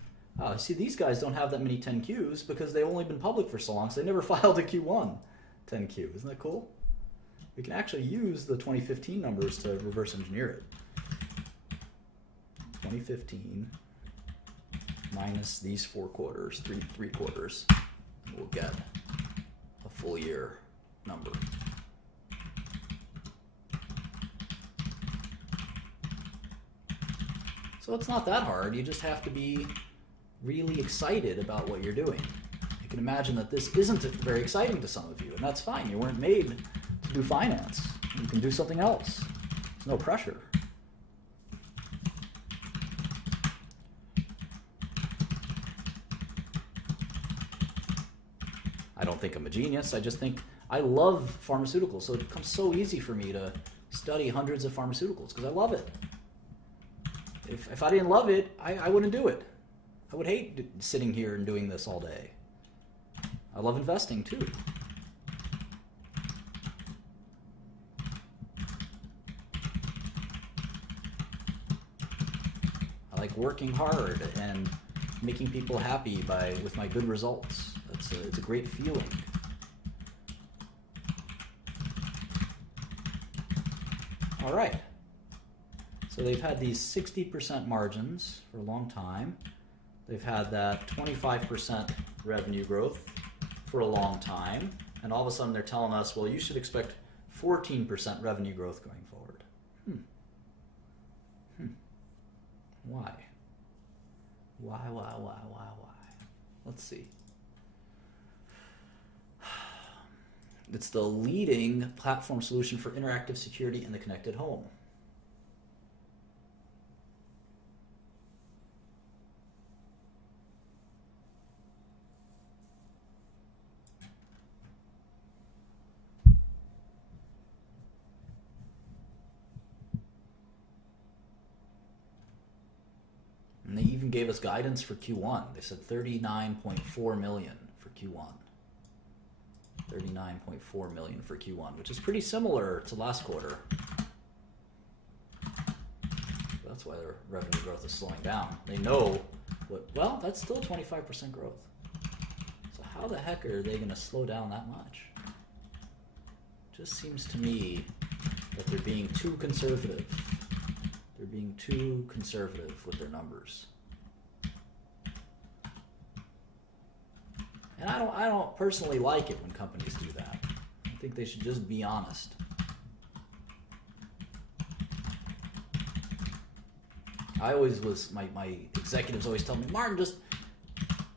See, these guys don't have that many 10Qs because they've only been public for so long, so they never filed a Q1 10Q. Isn't that cool? We can actually use the 2015 numbers to reverse engineer it. 2015 minus these 4 quarters, three quarters, and we'll get a full year number. So it's not that hard. You just have to be really excited about what you're doing. You can imagine that this isn't very exciting to some of you, and that's fine. You weren't made to do finance. You can do something else. There's no pressure. I don't think I'm a genius. I just think I love pharmaceuticals, so it becomes so easy for me to study hundreds of pharmaceuticals because I love it. If I didn't love it, I wouldn't do it. I would hate sitting here and doing this all day. I love investing too. I like working hard and making people happy with my good results. It's a great feeling. All right. So they've had these 60% margins for a long time. They've had that 25% revenue growth for a long time. And all of a sudden they're telling us, well, you should expect 14% revenue growth going forward. Why? Why? Let's see. It's the leading platform solution for interactive security in the connected home. even gave us guidance for Q1. They said 39.4 million for Q1. 39.4 million for Q1, which is pretty similar to last quarter. That's why their revenue growth is slowing down. They know well, that's still 25% growth. So how the heck are they going to slow down that much? Just seems to me that they're being too conservative. They're being too conservative with their numbers. And I don't personally like it when companies do that. I think they should just be honest. My executives always tell me, Martin, just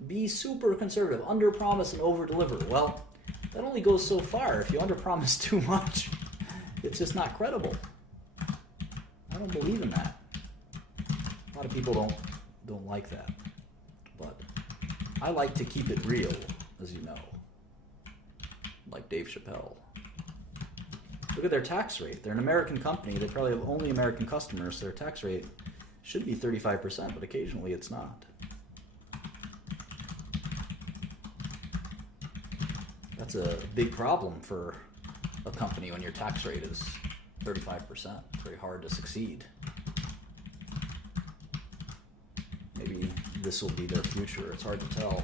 be super conservative, under promise and over deliver. Well, that only goes so far. If you under promise too much, it's just not credible. I don't believe in that. A lot of people don't like that. But I like to keep it real, as you know. Like Dave Chappelle. Look at their tax rate. They're an American company. They probably have only American customers. So their tax rate should be 35%, but occasionally it's not. That's a big problem for a company when your tax rate is 35%. It's very hard to succeed. Maybe this will be their future. It's hard to tell.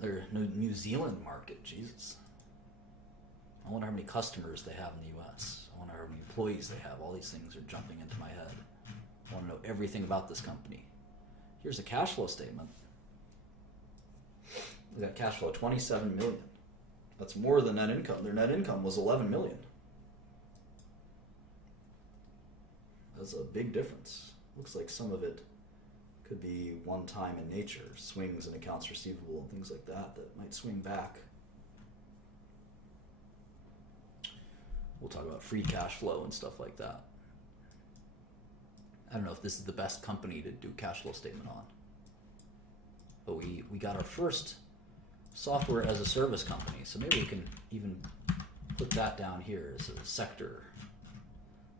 Their New Zealand market, Jesus. I wonder how many customers they have in the U.S. I wonder how many employees they have. All these things are jumping into my head. I want to know everything about this company. Here's a cash flow statement. We got cash flow, 27 million. That's more than net income. Their net income was 11 million. That's a big difference. Looks like some of it could be one-time in nature, swings in accounts receivable and things like that might swing back. We'll talk about free cash flow and stuff like that. I don't know if this is the best company to do cash flow statement on. But we got our first software as a service company, so maybe we can even put that down here as a sector.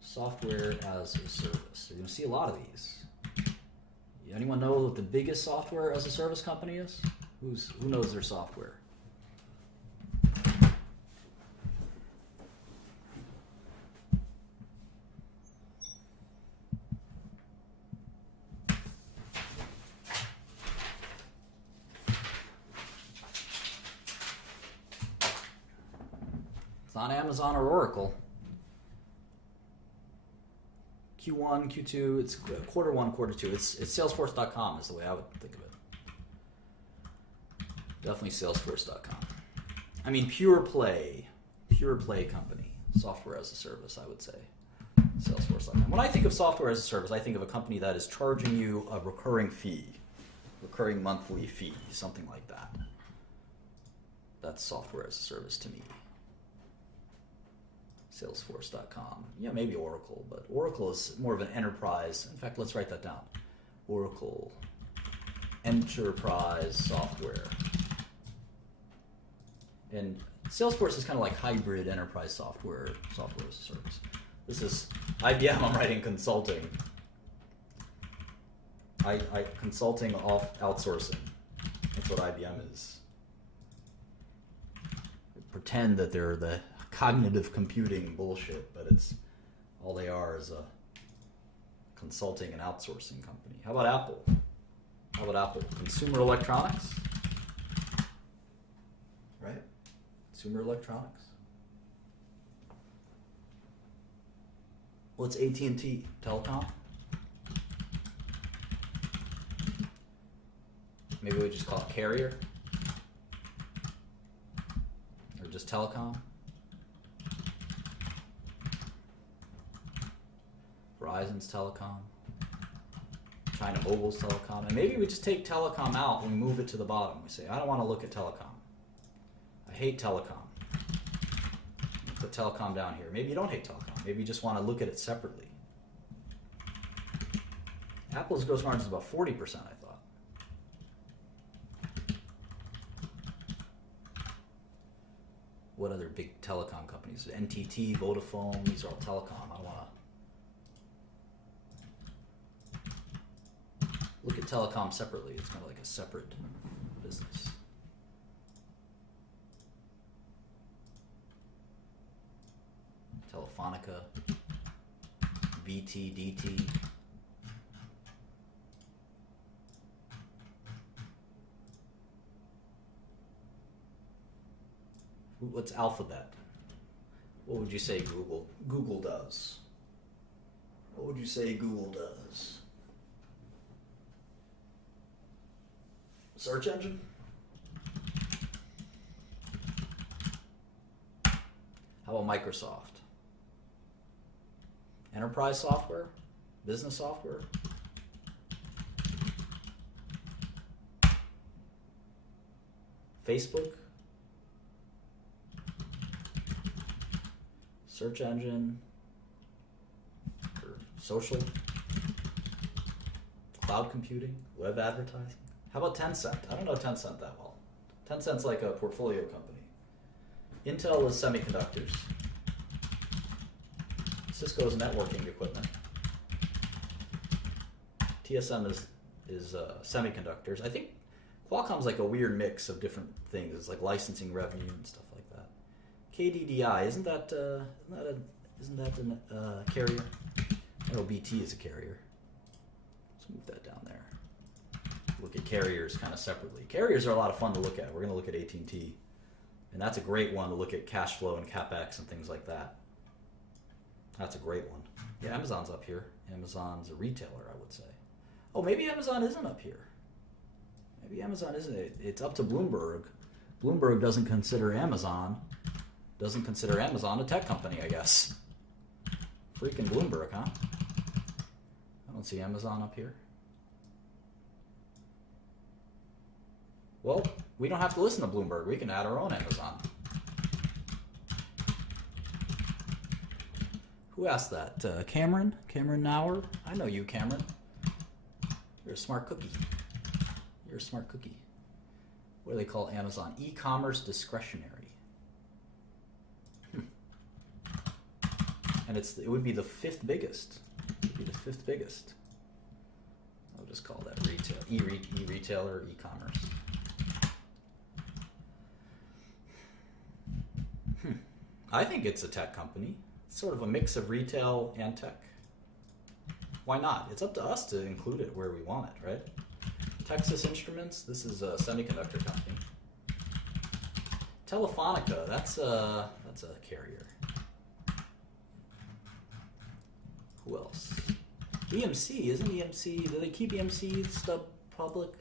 Software as a service. You're going to see a lot of these. Anyone know what the biggest software as a service company is? Who knows their software? It's not Amazon or Oracle. Q1, Q2, it's quarter one, quarter two. It's Salesforce.com is the way I would think of it. Definitely Salesforce.com. I mean, pure play company. Software as a service, I would say. Salesforce.com. When I think of software as a service, I think of a company that is charging you a recurring fee, recurring monthly fee, something like that. That's software as a service to me. Salesforce.com. Yeah, maybe Oracle, but Oracle is more of an enterprise. In fact, let's write that down. Oracle Enterprise Software. And Salesforce is kind of like hybrid enterprise software as a service. This is IBM, I'm writing consulting. Consulting off outsourcing. That's what IBM is. Pretend that they're the cognitive computing bullshit, but it's all they are is a consulting and outsourcing company. How about Apple? Consumer electronics, right? Consumer electronics. What's AT&T? Telecom? Maybe we just call it carrier, or just telecom. Verizon's telecom, China Mobile's telecom, and maybe we just take telecom out and we move it to the bottom. We say, I don't want to look at telecom. I hate telecom. Put telecom down here. Maybe you don't hate telecom. Maybe you just want to look at it separately. Apple's gross margin is about 40%, I thought. What other big telecom companies? NTT, Vodafone, these are all telecom. I don't want to telecom separately. It's kind of like a separate business. Telefonica, VT, DT. What's Alphabet? What would you say Google does? What would you say Google does? Search engine? How about Microsoft? Enterprise software? Business software? Facebook? Search engine? Or social? Cloud computing? Web advertising? How about Tencent? I don't know Tencent that well. Tencent's like a portfolio company. Intel is semiconductors. Cisco's networking equipment. TSM is semiconductors. I think Qualcomm's like a weird mix of different things. It's like licensing revenue and stuff like that. KDDI, isn't that a carrier? I know BT is a carrier. Let's move that down there. Look at carriers kind of separately. Carriers are a lot of fun to look at. We're going to look at AT&T, and that's a great one to look at cash flow and capex and things like that. That's a great one. Yeah, Amazon's up here. Amazon's a retailer, I would say. Oh, maybe Amazon isn't up here. Maybe Amazon isn't. It's up to Bloomberg. Bloomberg doesn't consider Amazon a tech company, I guess. Freaking Bloomberg, huh? I don't see Amazon up here. Well, we don't have to listen to Bloomberg. We can add our own Amazon. Who asked that? Cameron? Cameron Nauer? I know you, Cameron. You're a smart cookie. You're a smart cookie. What do they call Amazon? E-commerce discretionary. And it would be the fifth biggest. It would be the fifth biggest. I'll just call that retail. E-retailer, e-commerce. I think it's a tech company. It's sort of a mix of retail and tech. Why not? It's up to us to include it where we want it, right? Texas Instruments, this is a semiconductor company. Telefonica, that's a carrier. Who else? EMC, isn't EMC, do they keep EMC stuff public?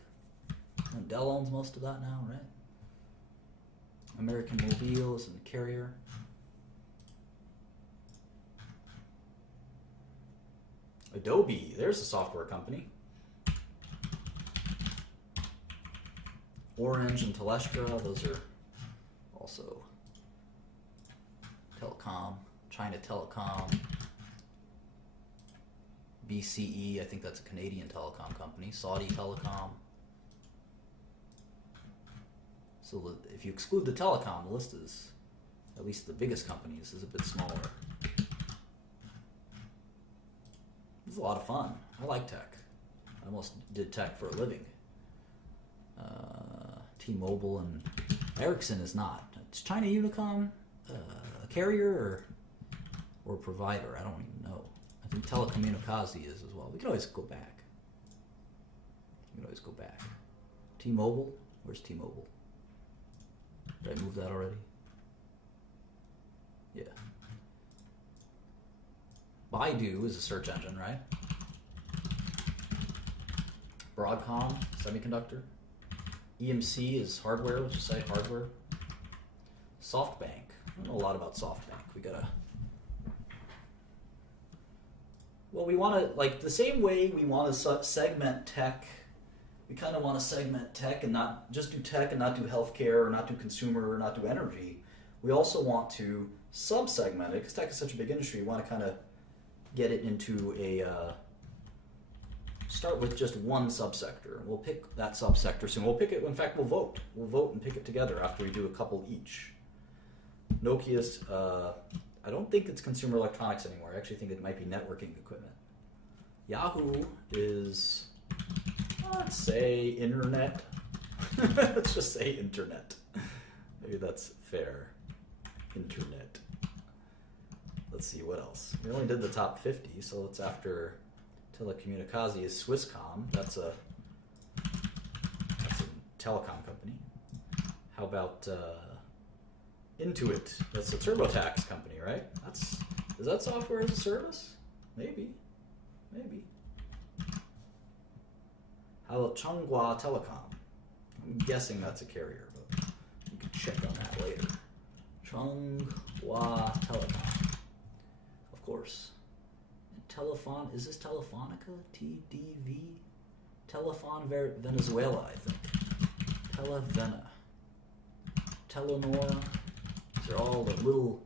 And Dell owns most of that now, right? American Mobile is a carrier. Adobe, there's a software company. Orange and Telestra, those are also telecom. China Telecom. BCE, I think that's a Canadian telecom company. Saudi Telecom. So if you exclude the telecom, the list is, at least the biggest companies, is a bit smaller. It's a lot of fun. I like tech. I almost did tech for a living. T-Mobile and Ericsson is not. Is China Unicom a carrier or provider? I don't even know. I think Telecommunicazi is as well. We can always go back. T-Mobile? Where's T-Mobile? Did I move that already? Yeah. Baidu is a search engine, right? Broadcom, semiconductor. EMC is hardware, let's just say hardware. SoftBank. I don't know a lot about SoftBank. We want to, like, the same way we want to segment tech, we kind of want to segment tech and not just do tech and not do healthcare or not do consumer or not do energy. We also want to sub-segment it, because tech is such a big industry. We want to kind of get it into a, start with just one subsector. We'll pick that subsector soon. We'll pick it, in fact, we'll vote. We'll vote and pick it together after we do a couple each. Nokia's, I don't think it's consumer electronics anymore. I actually think it might be networking equipment. Yahoo is, Let's say internet. Let's just say internet. Maybe that's fair. Internet. Let's see what else. We only did the top 50, so it's after Telecomunicatie is Swisscom. That's a telecom company. How about Intuit? That's a TurboTax company, right? Is that software as a service? Maybe. How about Changhua Telecom? I'm guessing that's a carrier, but you can check on that later. Changhua Telecom, of course. And is this Telefonica? TDV? Telefon Venezuela, I think. Televena. Telenor. These are all the little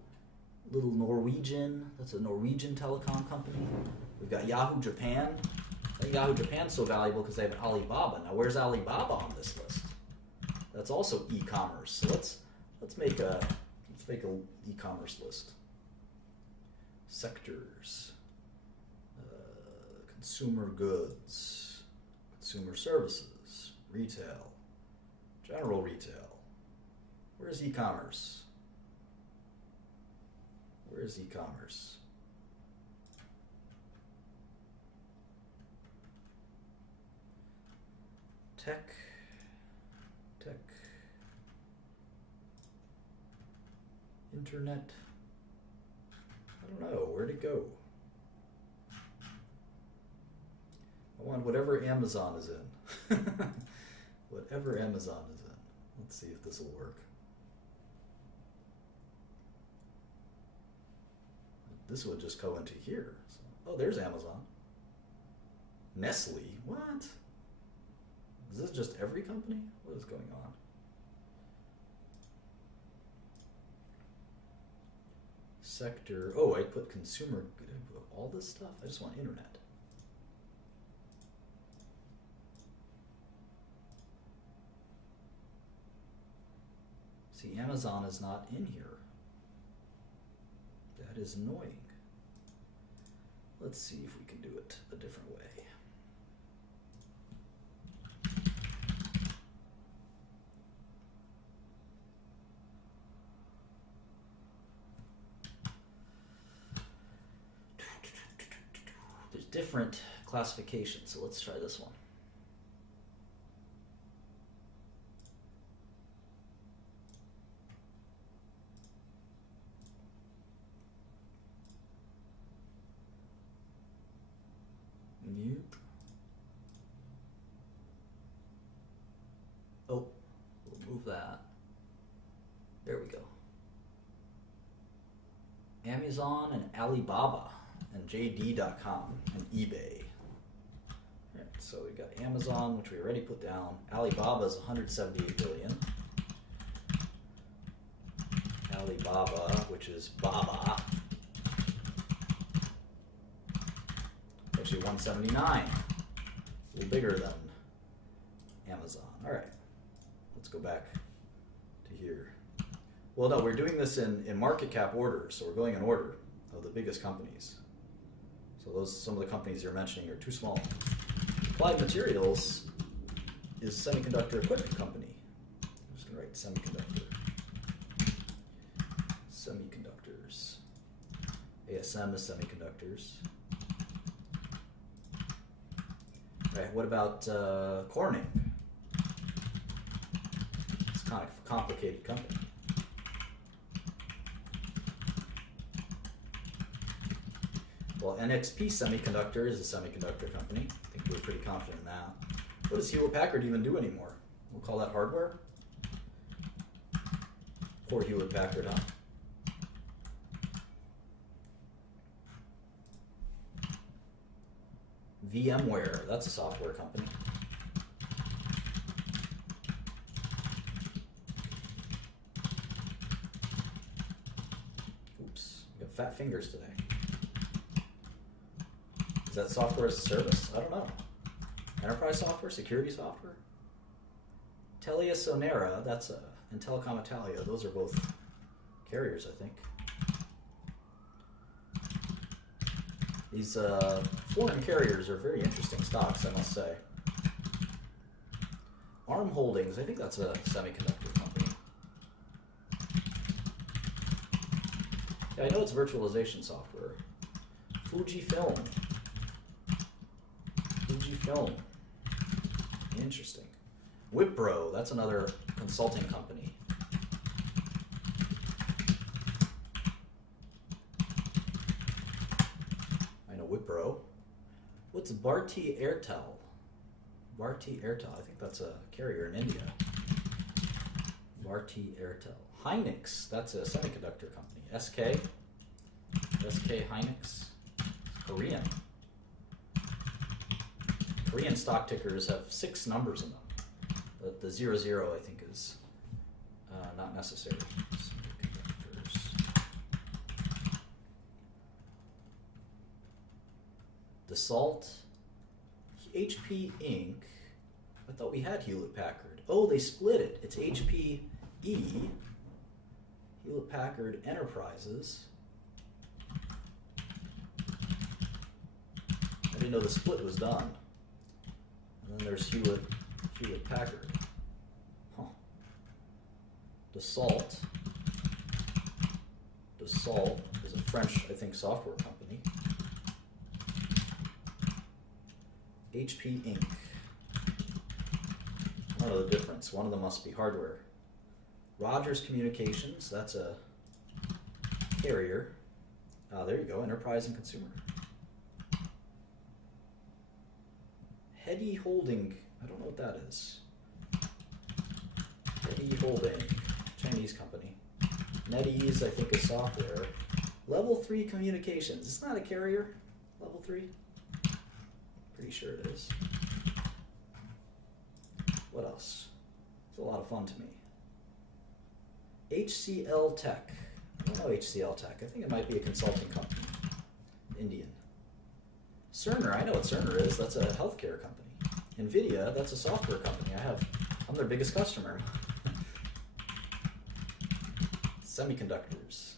Norwegian. That's a Norwegian telecom company. We've got Yahoo Japan. I think Yahoo Japan's so valuable because they have Alibaba. Now, where's Alibaba on this list? That's also e-commerce. So let's make a e-commerce list. Sectors. Consumer goods, consumer services, retail, general retail. Where's e-commerce? Where's e-commerce? Tech, internet. I don't know, where'd it go? I want whatever Amazon is in. Whatever Amazon is in. Let's see if this will work. This would just go into here. So, oh, there's Amazon. Nestle. What? Is this just every company? What is going on? Sector. Oh, I put consumer. Did I put all this stuff? I just want internet. See, Amazon is not in here. That is annoying. Let's see if we can do it a different way. There's different classifications, so let's try this one. Oh, we'll move that. There we go. Amazon and Alibaba and JD.com and eBay. Right, so we got Amazon, which we already put down. Alibaba is 178 billion. Alibaba, which is Baba, actually 179. A little bigger than Amazon. All right, let's go back to here. Well, no, we're doing this in market cap order, so we're going in order of the biggest companies. So some of the companies you're mentioning are too small. Applied Materials is semiconductor equipment company. I'm just going to write semiconductor. Semiconductors. ASM is semiconductors. Right, what about Corning? It's kind of a complicated company. Well, NXP Semiconductor is a semiconductor company. I think we're pretty confident in that. What does Hewlett Packard even do anymore? We'll call that hardware? Poor Hewlett Packard, huh? VMware, that's a software company. Oops, we got fat fingers today. Is that software as a service? I don't know. Enterprise software, security software? Telia Sonera, that's and Telecom Italia, those are both carriers, I think. These foreign carriers are very interesting stocks, I must say. ARM Holdings, I think that's a semiconductor company. Yeah, I know it's virtualization software. Fujifilm. Fujifilm. Interesting. Wipro, that's another consulting company. I know Wipro. What's Bharti Airtel? Bharti Airtel, I think that's a carrier in India. Bharti Airtel. Hynix, that's a semiconductor company. SK Hynix, Korean. Korean stock tickers have 6 numbers in them. But the 00 I think is not necessary. Semiconductors. Dassault, HP Inc. I thought we had Hewlett Packard. Oh, they split it. It's HPE, Hewlett Packard Enterprises. I didn't know the split was done. And then there's Hewlett Packard. Huh. Dassault is a French, I think, software company. HP Inc. I don't know the difference. One of them must be hardware. Rogers Communications, that's a carrier. There you go, enterprise and consumer. Heady Holding, I don't know what that is. Heady Holding, Chinese company. NetEase, I think, is software. Level 3 Communications, it's not a carrier, Level 3? Pretty sure it is. What else? It's a lot of fun to me. HCL Tech. I don't know HCL Tech. I think it might be a consulting company. Indian. Cerner, I know what Cerner is. That's a healthcare company. NVIDIA, that's a software company. I'm their biggest customer. Semiconductors.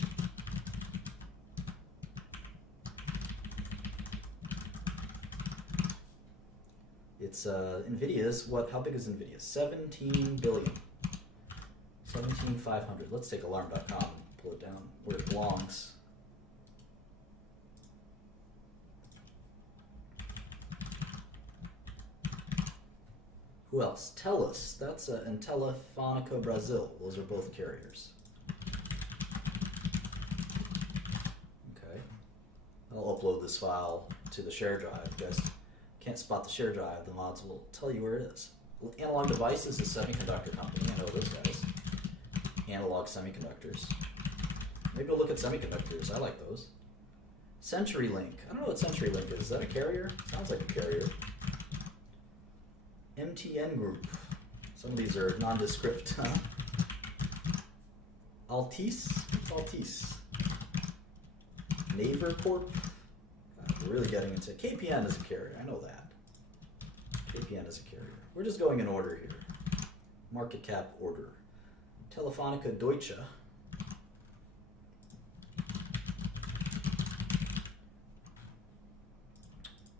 It's NVIDIA's, how big is NVIDIA? 17 billion. 17,500. Let's take alarm.com and pull it down where it belongs. Who else? TELUS. That's and Telefónica Brazil. Those are both carriers. Okay. I'll upload this file to the share drive. You guys can't spot the share drive. The mods will tell you where it is. Analog Devices is a semiconductor company. I know those guys. Analog Semiconductors. Maybe we'll look at semiconductors. I like those. CenturyLink. I don't know what CenturyLink is. Is that a carrier? Sounds like a carrier. MTN Group. Some of these are nondescript. Altice? What's Altice? Naver Corp. We're really getting into KPN as a carrier. I know that. KPN as a carrier. We're just going in order here. Market cap order. Telefonica Deutsche.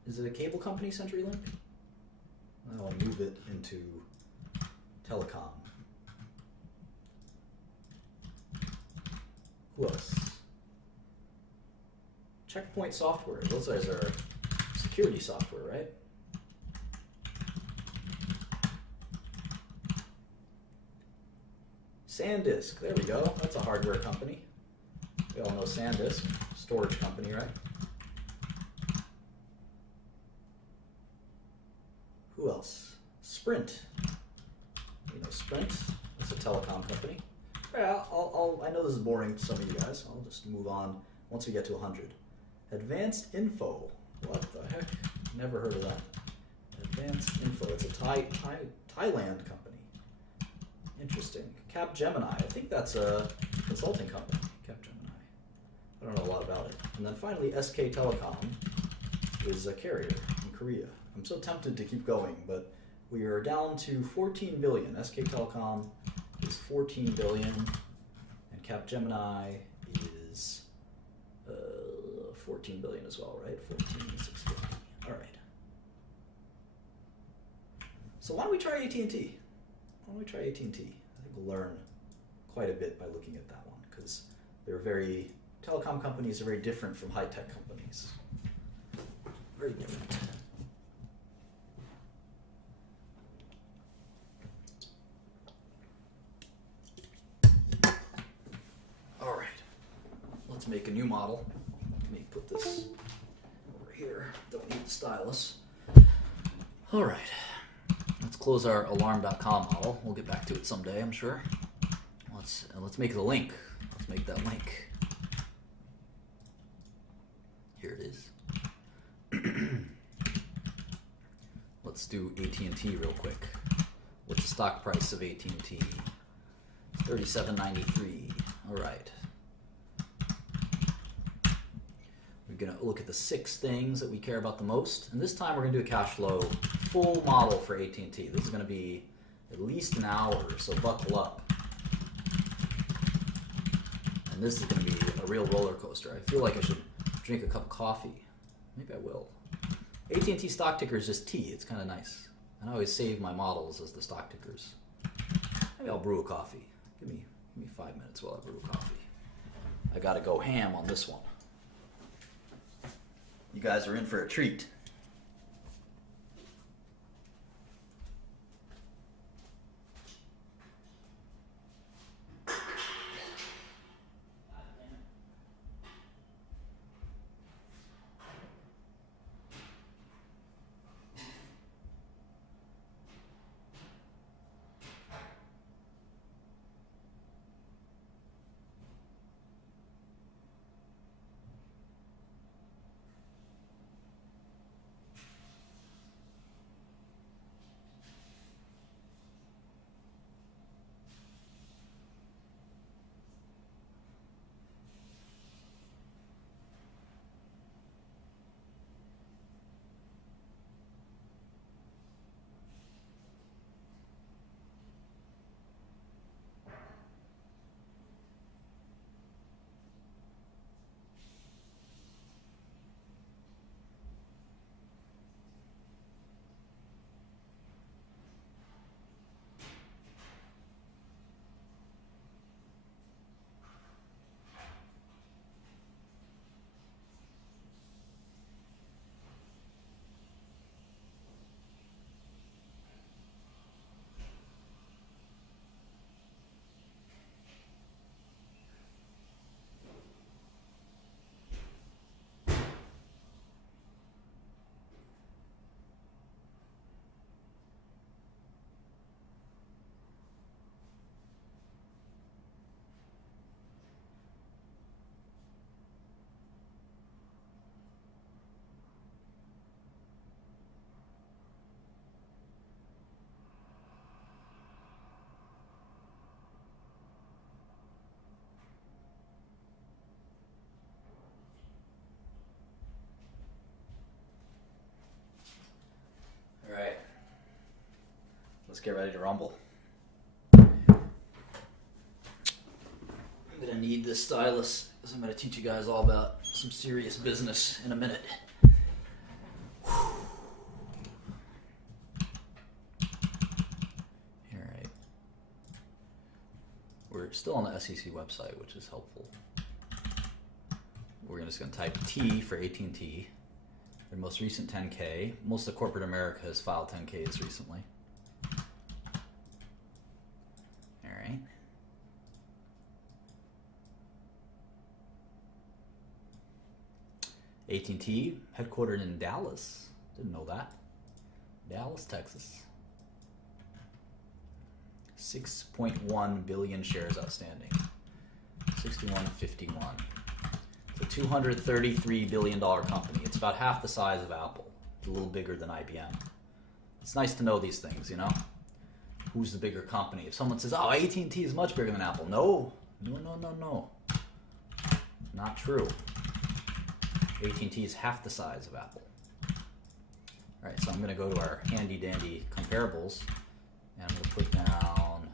Is it a cable company, CenturyLink? I want to move it into telecom. Who else? Checkpoint Software. Those guys are security software, right? SanDisk. There we go. That's a hardware company. We all know SanDisk. Storage company, right? Who else? Sprint. You know Sprint? It's a telecom company. Yeah, I know this is boring to some of you guys. I'll just move on once we get to 100. Advanced Info. What the heck? Never heard of that. Advanced Info. It's a Thailand company. Interesting. Capgemini. I think that's a consulting company. Capgemini. I don't know a lot about it. And then finally, SK Telecom is a carrier in Korea. I'm so tempted to keep going, but we are down to 14 billion. SK Telecom is 14 billion, and Capgemini is 14 billion as well, right? 14,650. All right. So why don't we try AT&T? why don't we try AT&T? I think we'll learn quite a bit by looking at that one, because telecom companies are very different from high-tech companies. Very different. All right, let's make a new model. Let me put this over here. Don't need the stylus. All right, let's close our alarm.com model. We'll get back to it someday, I'm sure. Let's make the link. Let's make that link. Here it is. Let's do AT&T real quick. What's the stock price of AT&T? It's $37.93. All right. We're going to look at the 6 things that we care about the most. And this time we're going to do a cash flow full model for AT&T. This is going to be at least an hour, so buckle up. And this is going to be a real roller coaster. I feel like I should drink a cup of coffee. Maybe I will. AT&T stock ticker is just T. It's kind of nice. And I always save my models as the stock tickers. Maybe I'll brew a coffee. Give me 5 minutes while I brew a coffee. I got to go ham on this one. You guys are in for a treat. All right. Let's get ready to rumble. I'm going to need this stylus because I'm going to teach you guys all about some serious business in a minute. All right. We're still on the SEC website, which is helpful. We're just going to type T for AT&T. Their most recent 10K. Most of corporate America has filed 10Ks recently. All right. AT&T, headquartered in Dallas. Didn't know that. Dallas, Texas. 6.1 billion shares outstanding. 61.51. It's a $233 billion company. It's about half the size of Apple. It's a little bigger than IBM. It's nice to know these things, you know? Who's the bigger company? If someone says, oh, AT&T is much bigger than Apple. No. Not true. AT&T is half the size of Apple. All right, so I'm going to go to our handy-dandy comparables, and I'm going to put down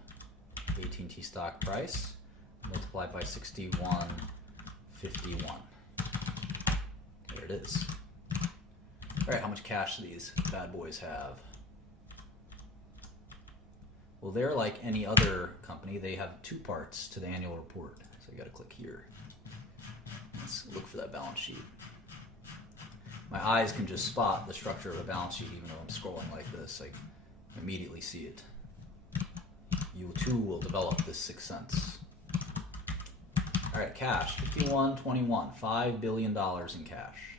AT&T stock price, multiplied by 61.51. There it is. All right, how much cash do these bad boys have? Well, they're like any other company. They have two parts to the annual report. So you got to click here. Let's look for that balance sheet. My eyes can just spot the structure of a balance sheet even though I'm scrolling like this. I immediately see it. You too will develop this sixth sense. All right, cash, 5121, $5 billion in cash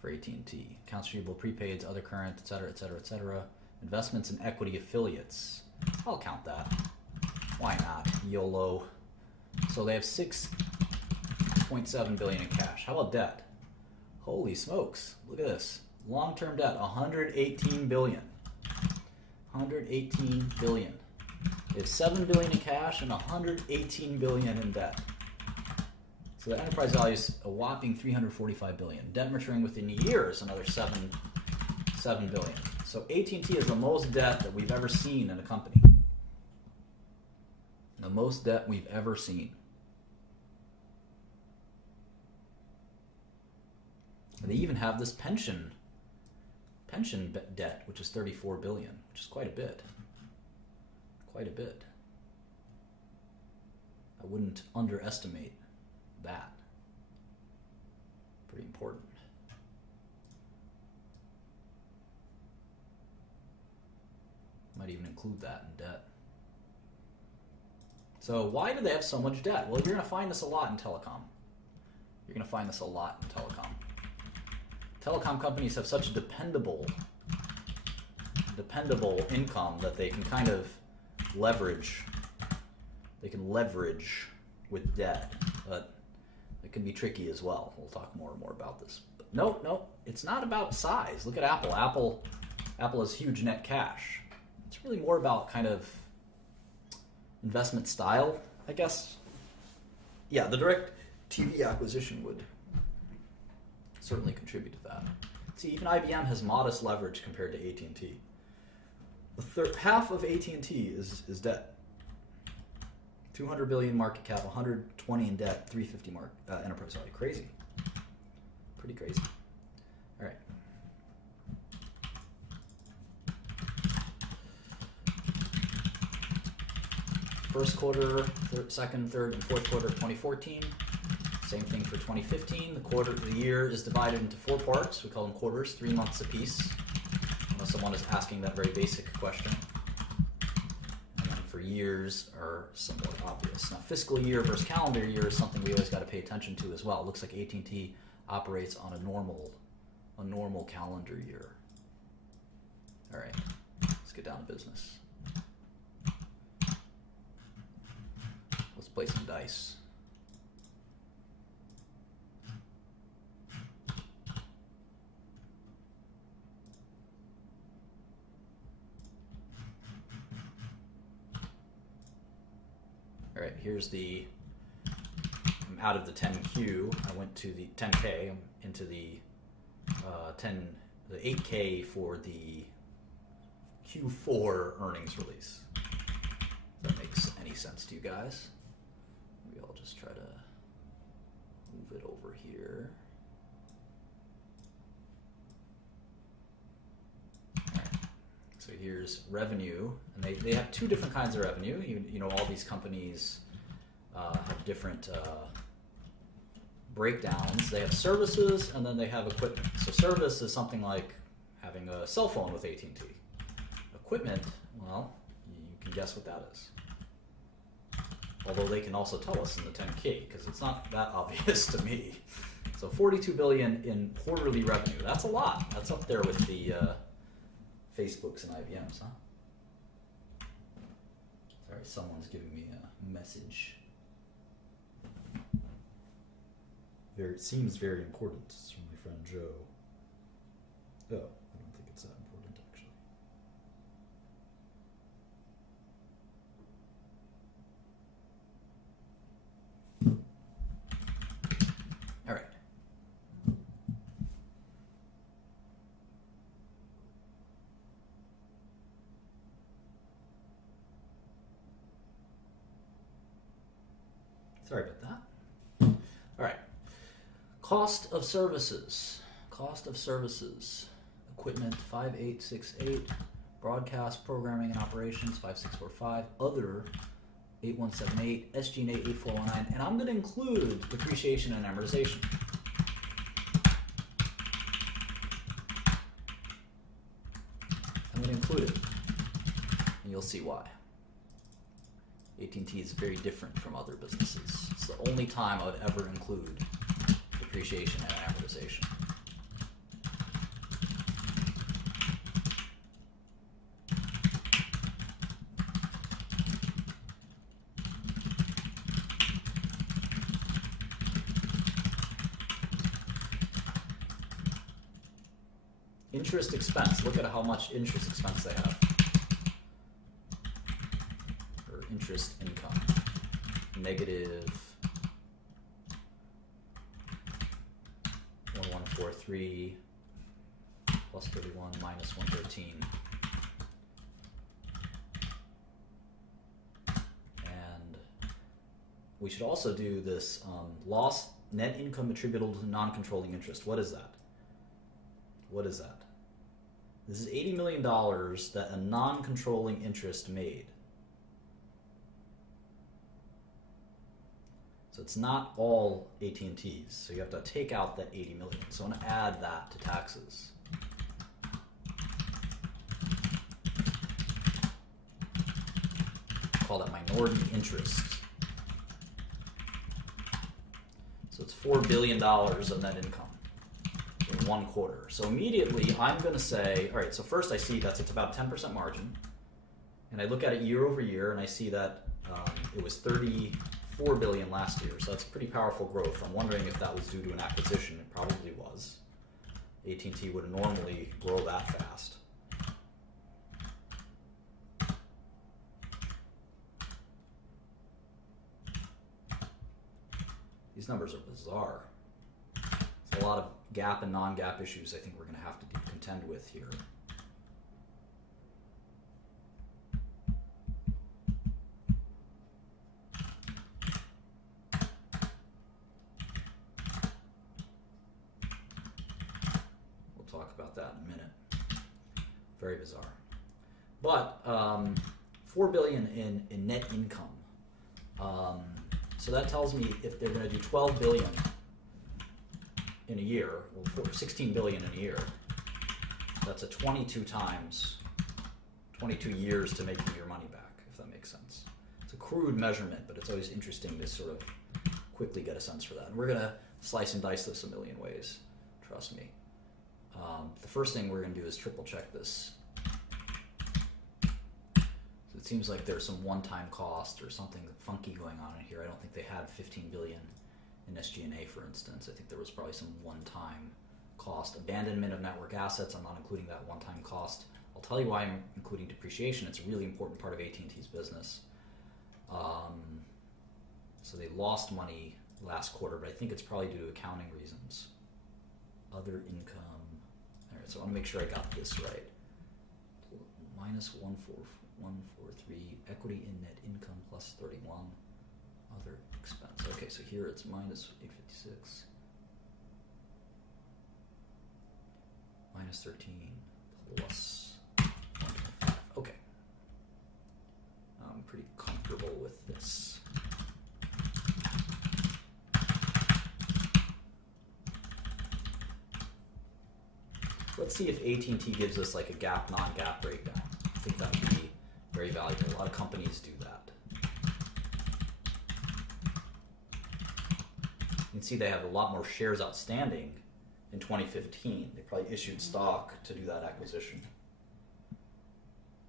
for AT&T. Accounts receivable, prepaids, other current, et cetera, et cetera, et cetera. Investments in equity affiliates. I'll count that. Why not? YOLO. So they have $6.7 billion in cash. How about debt? Holy smokes. Look at this. Long-term debt, $118 billion. $118 billion. They have $7 billion in cash and $118 billion in debt. So the enterprise value is a whopping $345 billion. Debt maturing within a year is another $7 billion. So AT&T is the most debt that we've ever seen in a company. The most debt we've ever seen. And they even have this pension debt, which is $34 billion, which is quite a bit. Quite a bit. I wouldn't underestimate that. Pretty important. Might even include that in debt. So why do they have so much debt? Well, you're going to find this a lot in telecom. You're going to find this a lot in telecom. Telecom companies have such dependable income that they can kind of leverage. They can leverage with debt, but it can be tricky as well. We'll talk more and more about this. But no, it's not about size. Look at Apple. Apple has huge net cash. It's really more about kind of investment style, I guess. Yeah, the direct TV acquisition would certainly contribute to that. See, even IBM has modest leverage compared to AT&T. Half of AT&T is debt. 200 billion market cap, 120 in debt, 350 enterprise value. Crazy. Pretty crazy. All right. First quarter, second, third, and fourth quarter of 2014. Same thing for 2015. The year is divided into 4 parts. We call them quarters, 3 months apiece. Unless someone is asking that very basic question. And then for years are somewhat obvious. Now, fiscal year versus calendar year is something we always got to pay attention to as well. It looks like AT&T operates on a normal calendar year. All right, let's get down to business. Let's play some dice. All right, here's I'm out of the 10Q. I went to the 10K. I'm into the 8K for the Q4 earnings release. If that makes any sense to you guys. Maybe I'll just try to move it over here. All right. So here's revenue, and they have 2 different kinds of revenue. You know, all these companies have different breakdowns. They have services, and then they have equipment. So service is something like having a cell phone with AT&T. Equipment, well, you can guess what that is. Although they can also tell us in the 10K, because it's not that obvious to me. So 42 billion in quarterly revenue. That's a lot. That's up there with the Facebooks and IBMs, huh? Sorry, someone's giving me a message. It seems very important. It's from my friend Joe. Oh, I don't think it's that important, actually. All right. Sorry about that. All right. Cost of services. Equipment 5868. broadcast, programming and operations, 5645, other, 8178, SG&A, 8419, and I'm going to include depreciation and amortization. I'm going to include it, and you'll see why. AT&T is very different from other businesses. It's the only time I would ever include depreciation and amortization. Interest expense. Look at how much interest expense they have. Or interest income. Negative 1143 plus 31 minus 113. And we should also do this loss net income attributable to non-controlling interest. What is that? What is that? This is $80 million that a non-controlling interest made. So it's not all AT&T's. So you have to take out that 80 million. So I'm going to add that to taxes. Call that minority interest. So it's $4 billion of net income in 1 quarter. So immediately I'm going to say, all right, so first I see that's it's about 10% margin. And I look at it year over year and I see that it was 34 billion last year. So that's pretty powerful growth. I'm wondering if that was due to an acquisition. It probably was. AT&T would normally grow that fast. These numbers are bizarre. There's a lot of GAAP and non-GAAP issues I think we're going to have to contend with here. We'll talk about that in a minute. Very bizarre. But 4 billion in net income. So that tells me if they're going to do 12 billion in a year, or 16 billion in a year, that's a 22 years to making your money back, if that makes sense. It's a crude measurement, but it's always interesting to sort of quickly get a sense for that. And we're going to slice and dice this a million ways, trust me. The first thing we're going to do is triple check this. It seems like there's some one-time cost or something funky going on in here. I don't think they had 15 billion in SG&A, for instance. I think there was probably some one-time cost. Abandonment of network assets, I'm not including that one-time cost. I'll tell you why I'm including depreciation. It's a really important part of AT&T's business. So they lost money last quarter, but I think it's probably due to accounting reasons. Other income. All right, so I want to make sure I got this right. Minus 143, equity in net income plus 31, other expense. Okay, so here it's minus 856, minus 13, plus 125. Okay. I'm pretty comfortable with this. Let's see if AT&T gives us like a GAAP, non-GAAP breakdown. I think that would be very valuable. A lot of companies do that. You can see they have a lot more shares outstanding in 2015. They probably issued stock to do that acquisition.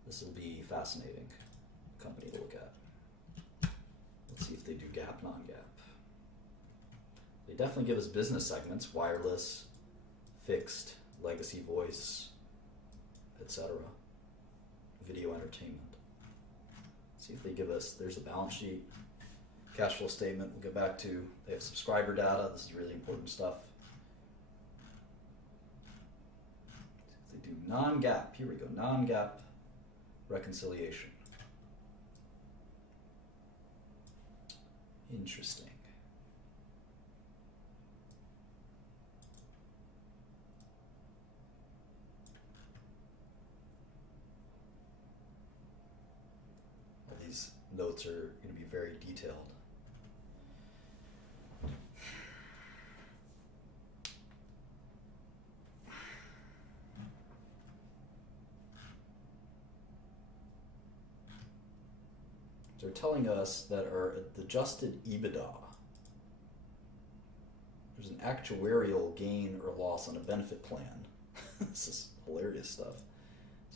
This will be fascinating company to look at. Let's see if they do GAAP, non-GAAP. They definitely give us business segments, wireless, fixed, legacy voice, etc. Video entertainment. See if they give us, there's a balance sheet, cash flow statement we'll get back to. They have subscriber data. This is really important stuff. See if they do non-GAAP. Here we go, non-GAAP reconciliation. Interesting. notes are going to be very detailed. So they're telling us that our adjusted EBITDA, there's an actuarial gain or loss on a benefit plan. This is hilarious stuff.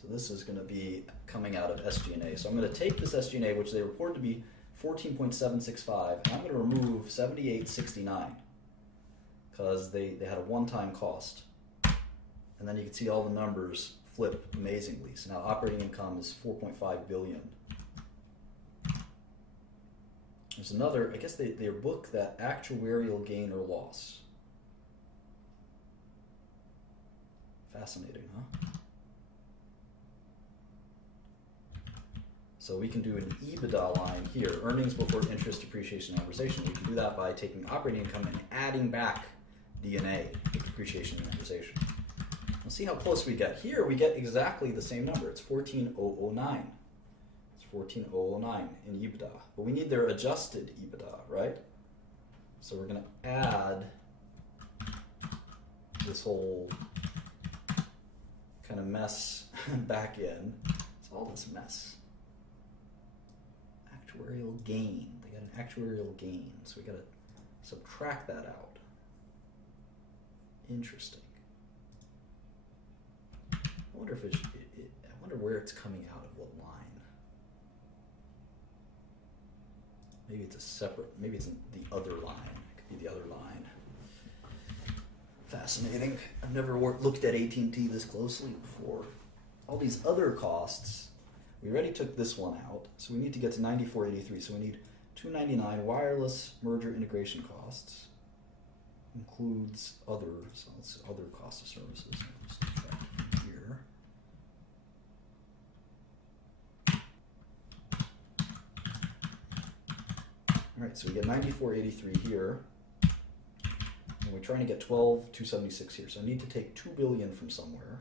So this is going to be coming out of SG&A. So I'm going to take this SG&A, which they reported to be 14.765, and I'm going to remove 78.69 because they had a one-time cost. And then you can see all the numbers flip amazingly. So now operating income is 4.5 billion. There's another, I guess they book that actuarial gain or loss. Fascinating, huh? So we can do an EBITDA line here, earnings before interest, depreciation, and amortization. We can do that by taking operating income and adding back D&A, depreciation and amortization. We'll see how close we get. Here we get exactly the same number. It's 14,009. 14,009 in EBITDA, but we need their adjusted EBITDA, right? So we're going to add this whole kind of mess back in. It's all this mess. Actuarial gain. They got an actuarial gain, so we got to subtract that out. Interesting. I wonder if I wonder where it's coming out of what line. Maybe it's a separate, maybe it's in the other line. It could be the other line. Fascinating. I've never looked at AT&T this closely before. All these other costs, we already took this one out, so we need to get to 94.83. So we need 299 wireless merger integration costs. Includes other, so it's other cost of services. Just subtract from here. Alright, so we get 94.83 here, and we're trying to get 12,276 here. So I need to take 2 billion from somewhere,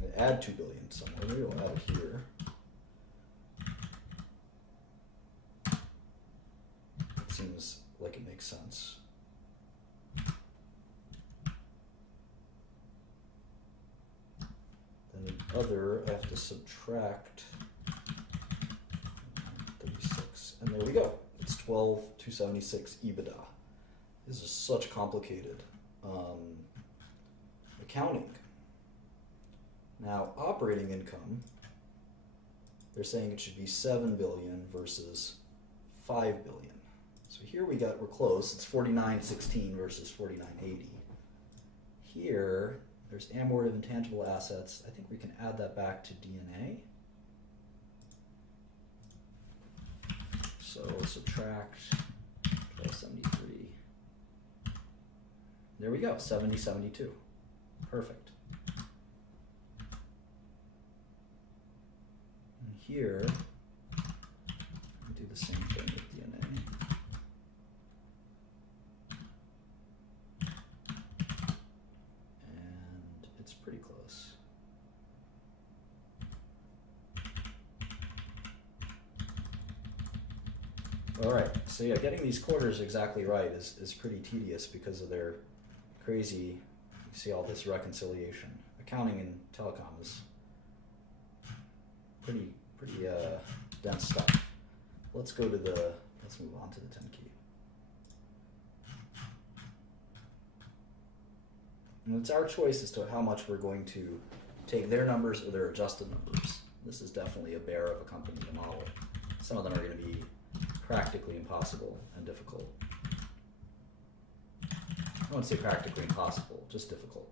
and add 2 billion somewhere. Maybe we'll add it here. It seems like it makes sense. Then the other, I have to subtract 36, and there we go. It's 12,276 EBITDA. This is such complicated accounting. Now, operating income, they're saying it should be 7 billion versus 5 billion. So here we're close. It's 49.16 versus 49.80. Here, there's amortization of intangible assets. I think we can add that back to D&A. So subtract 1273. There we go, 70.72. Perfect. And here, we do the same thing with D&A. And it's pretty close. All right, so yeah, getting these quarters exactly right is pretty tedious because of their crazy, you see all this reconciliation. Accounting in telecom is pretty dense stuff. Let's move on to the 10 key. And it's our choice as to how much we're going to take their numbers or their adjusted numbers. This is definitely a bear of a company to model. Some of them are going to be practically impossible and difficult. I wouldn't say practically impossible, just difficult.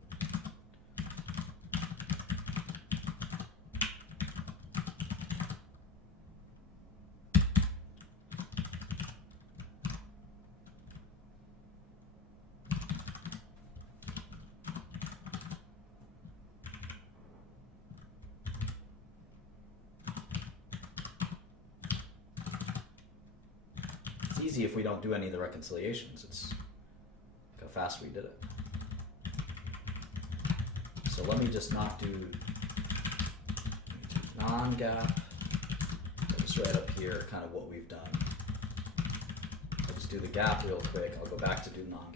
It's easy if we don't do any of the reconciliations. It's how fast we did it. So let me just not non-GAAP. I'll just write up here kind of what we've done. I'll just do the GAAP real quick. I'll go back to do non-GAAP.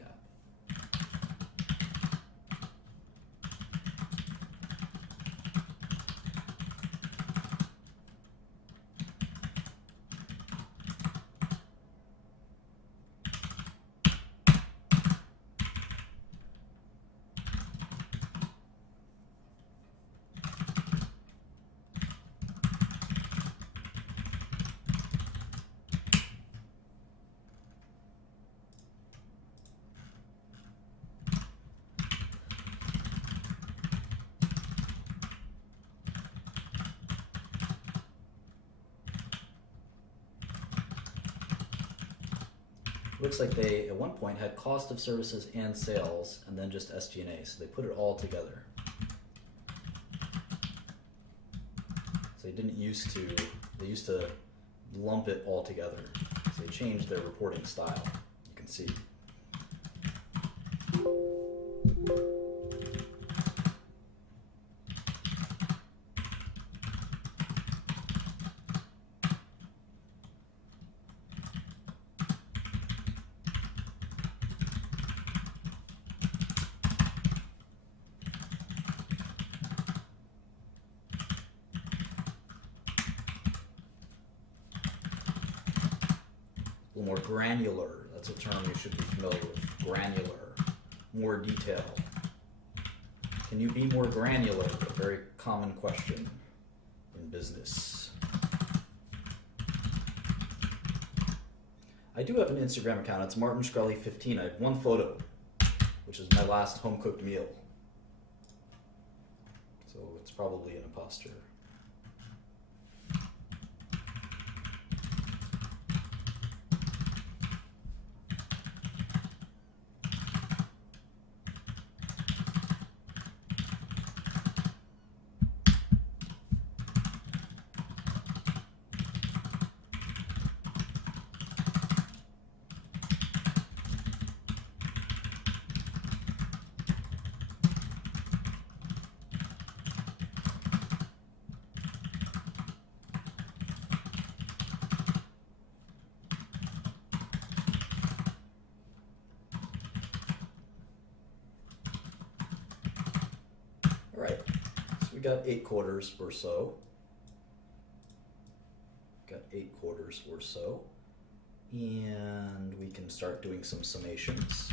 Looks like they, at one point, had cost of services and sales, and then just SG&A, so they put it all together. So they used to lump it all together. So they changed their reporting style, you can see. More granular, that's a term you should be familiar with. Granular, more detail. Can you be more granular? A very common question in business. I do have an Instagram account. It's Martin Shkreli 15. I have one photo, which is my last home cooked meal. So it's probably an imposter. Right, so we got 8 quarters or so. And we can start doing some summations.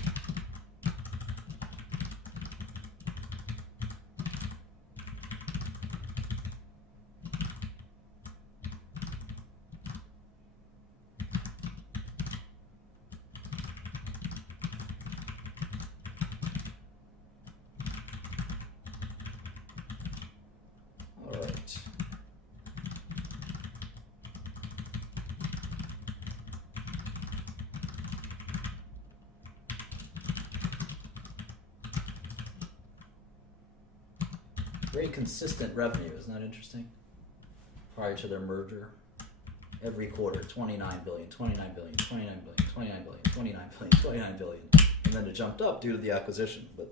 Very consistent revenue, isn't that interesting? Prior to their merger, every quarter, 29 billion, 29 billion, 29 billion, 29 billion, 29 billion, 29 billion, and then it jumped up due to the acquisition. But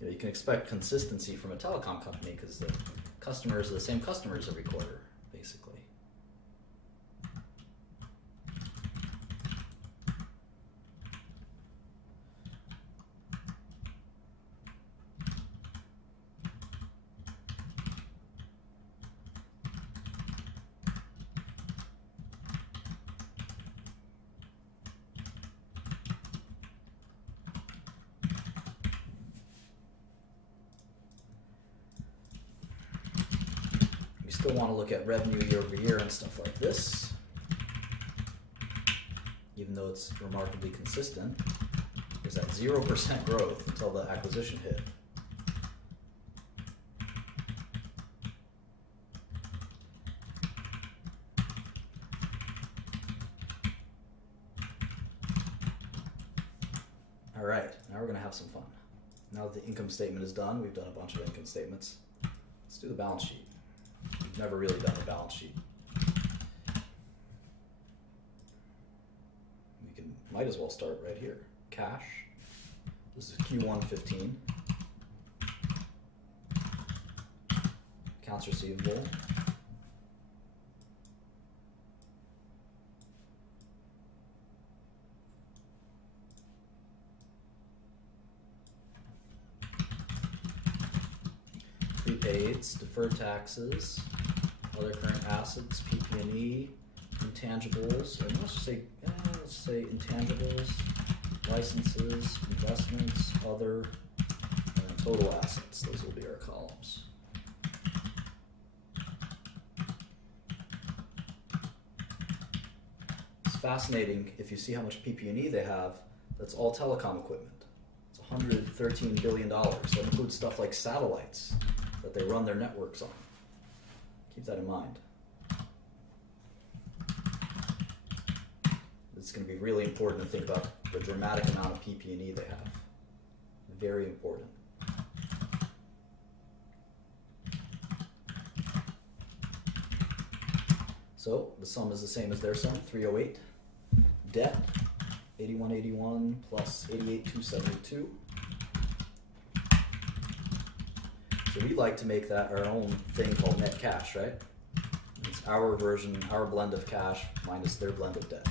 you can expect consistency from a telecom company because the customers are the same customers every quarter, basically. Still want to look at revenue year over year and stuff like this, even though it's remarkably consistent. There's that 0% growth until the acquisition hit. All right, now we're going to have some fun. Now that the income statement is done, we've done a bunch of income statements. Let's do the balance sheet. We've never really done a balance sheet. We might as well start right here. Cash. This is Q1 15. Accounts receivable. prepaids, deferred taxes, other current assets, PP&E, intangibles, and let's say intangibles, licenses, investments, other, and total assets. Those will be our columns. It's fascinating if you see how much PP&E they have. That's all telecom equipment. It's $113 billion. That includes stuff like satellites that they run their networks on. Keep that in mind. It's going to be really important to think about the dramatic amount of PP&E they have. Very important. So the sum is the same as their sum, 308. Debt, 8181 plus 88272. So we like to make that our own thing called net cash, right? It's our version, our blend of cash minus their blend of debt.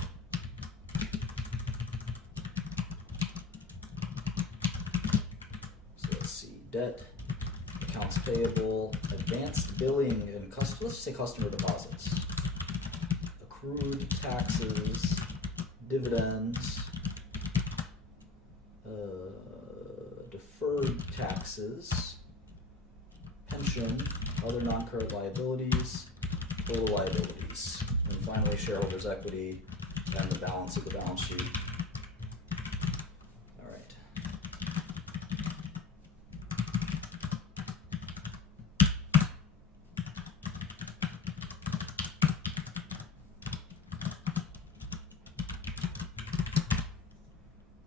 So let's see, debt, accounts payable, advanced billing, and let's say customer deposits, accrued taxes, dividends, deferred taxes, pension, other non-current liabilities, total liabilities, and finally shareholders' equity and the balance of the balance sheet. All right.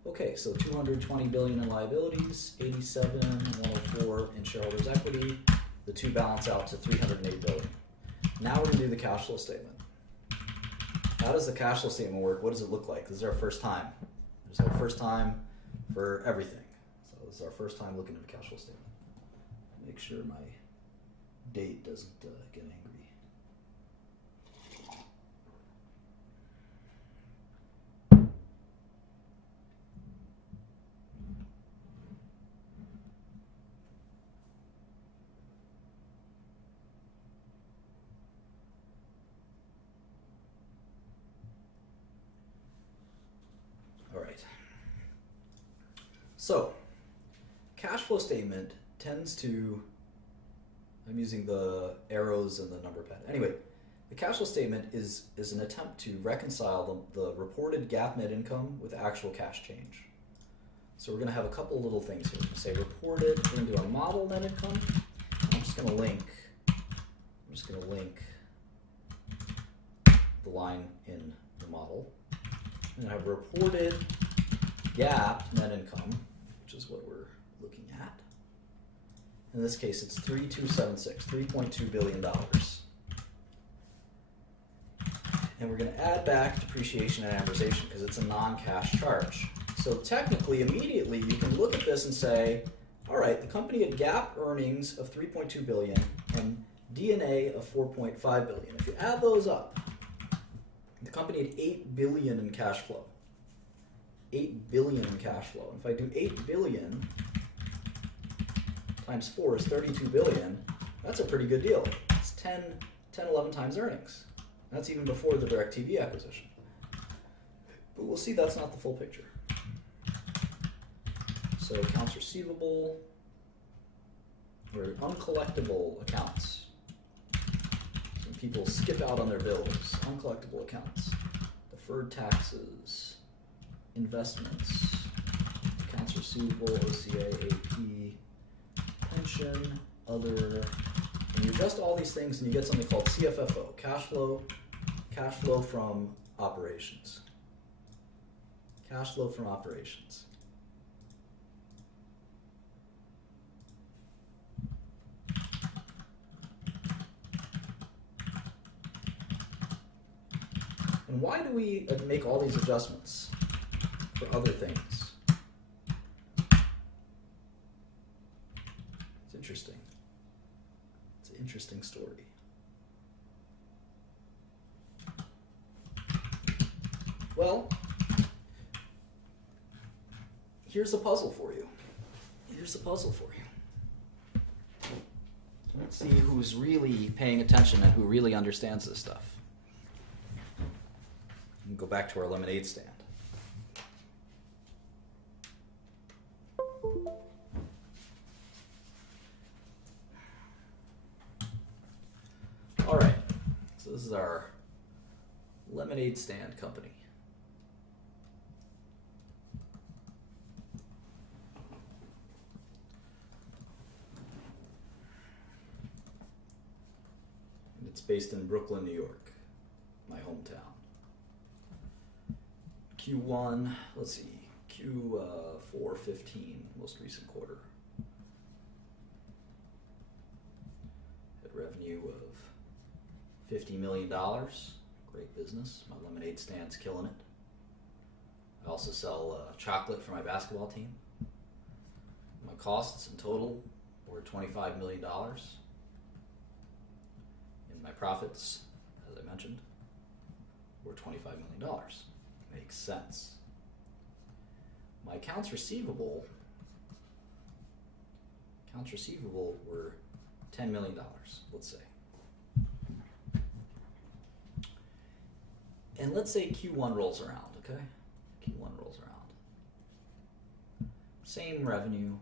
Okay, so 220 billion in liabilities, 87,104 in shareholders' equity. The two balance out to 308 billion. Now we're going to do the cash flow statement. How does the cash flow statement work? What does it look like? This is our first time. This is our first time for everything. So this is our first time looking at the cash flow statement. Make sure my date doesn't get angry. So, cash flow statement tends to, I'm using the arrows and the number pad. Anyway, the cash flow statement is an attempt to reconcile the reported GAAP net income with actual cash change. So we're going to have a couple little things here. We're going to say reported, we're going to do our model net income. I'm just going to link the line in the model. I'm going to have reported GAAP net income, which is what we're looking at. In this case, it's 3276, $3.2 billion. And we're going to add back depreciation and amortization because it's a non-cash charge. So technically, immediately, you can look at this and say, all right, the company had GAAP earnings of 3.2 billion and D&A of 4.5 billion. If you add those up, the company had 8 billion in cash flow. 8 billion in cash flow. And if I do 8 billion times 4 is 32 billion, that's a pretty good deal. It's 11 times earnings. That's even before the DirecTV acquisition. But we'll see that's not the full picture. So accounts receivable, or uncollectible accounts. Some people skip out on their bills. Uncollectible accounts. Deferred taxes. Investments, accounts receivable, OCA, AP, pension, other, and you adjust all these things and you get something called CFFO, cash flow from operations. Cash flow from operations. And why do we make all these adjustments for other things? It's interesting. It's an interesting story. Well, here's a puzzle for you. see who's really paying attention and who really understands this stuff. And go back to our lemonade stand. All right, so this is our lemonade stand company. And it's based in Brooklyn, New York, my hometown. Q1, let's see, Q4 15, most recent quarter. Had revenue of $50 million. Great business. My lemonade stand's killing it. I also sell chocolate for my basketball team. My costs in total were $25 million. And my profits, as I mentioned, were $25 million. Makes sense. My accounts receivable were $10 million, let's say. And let's say Q1 rolls around, okay? Q1 rolls around. Same revenue,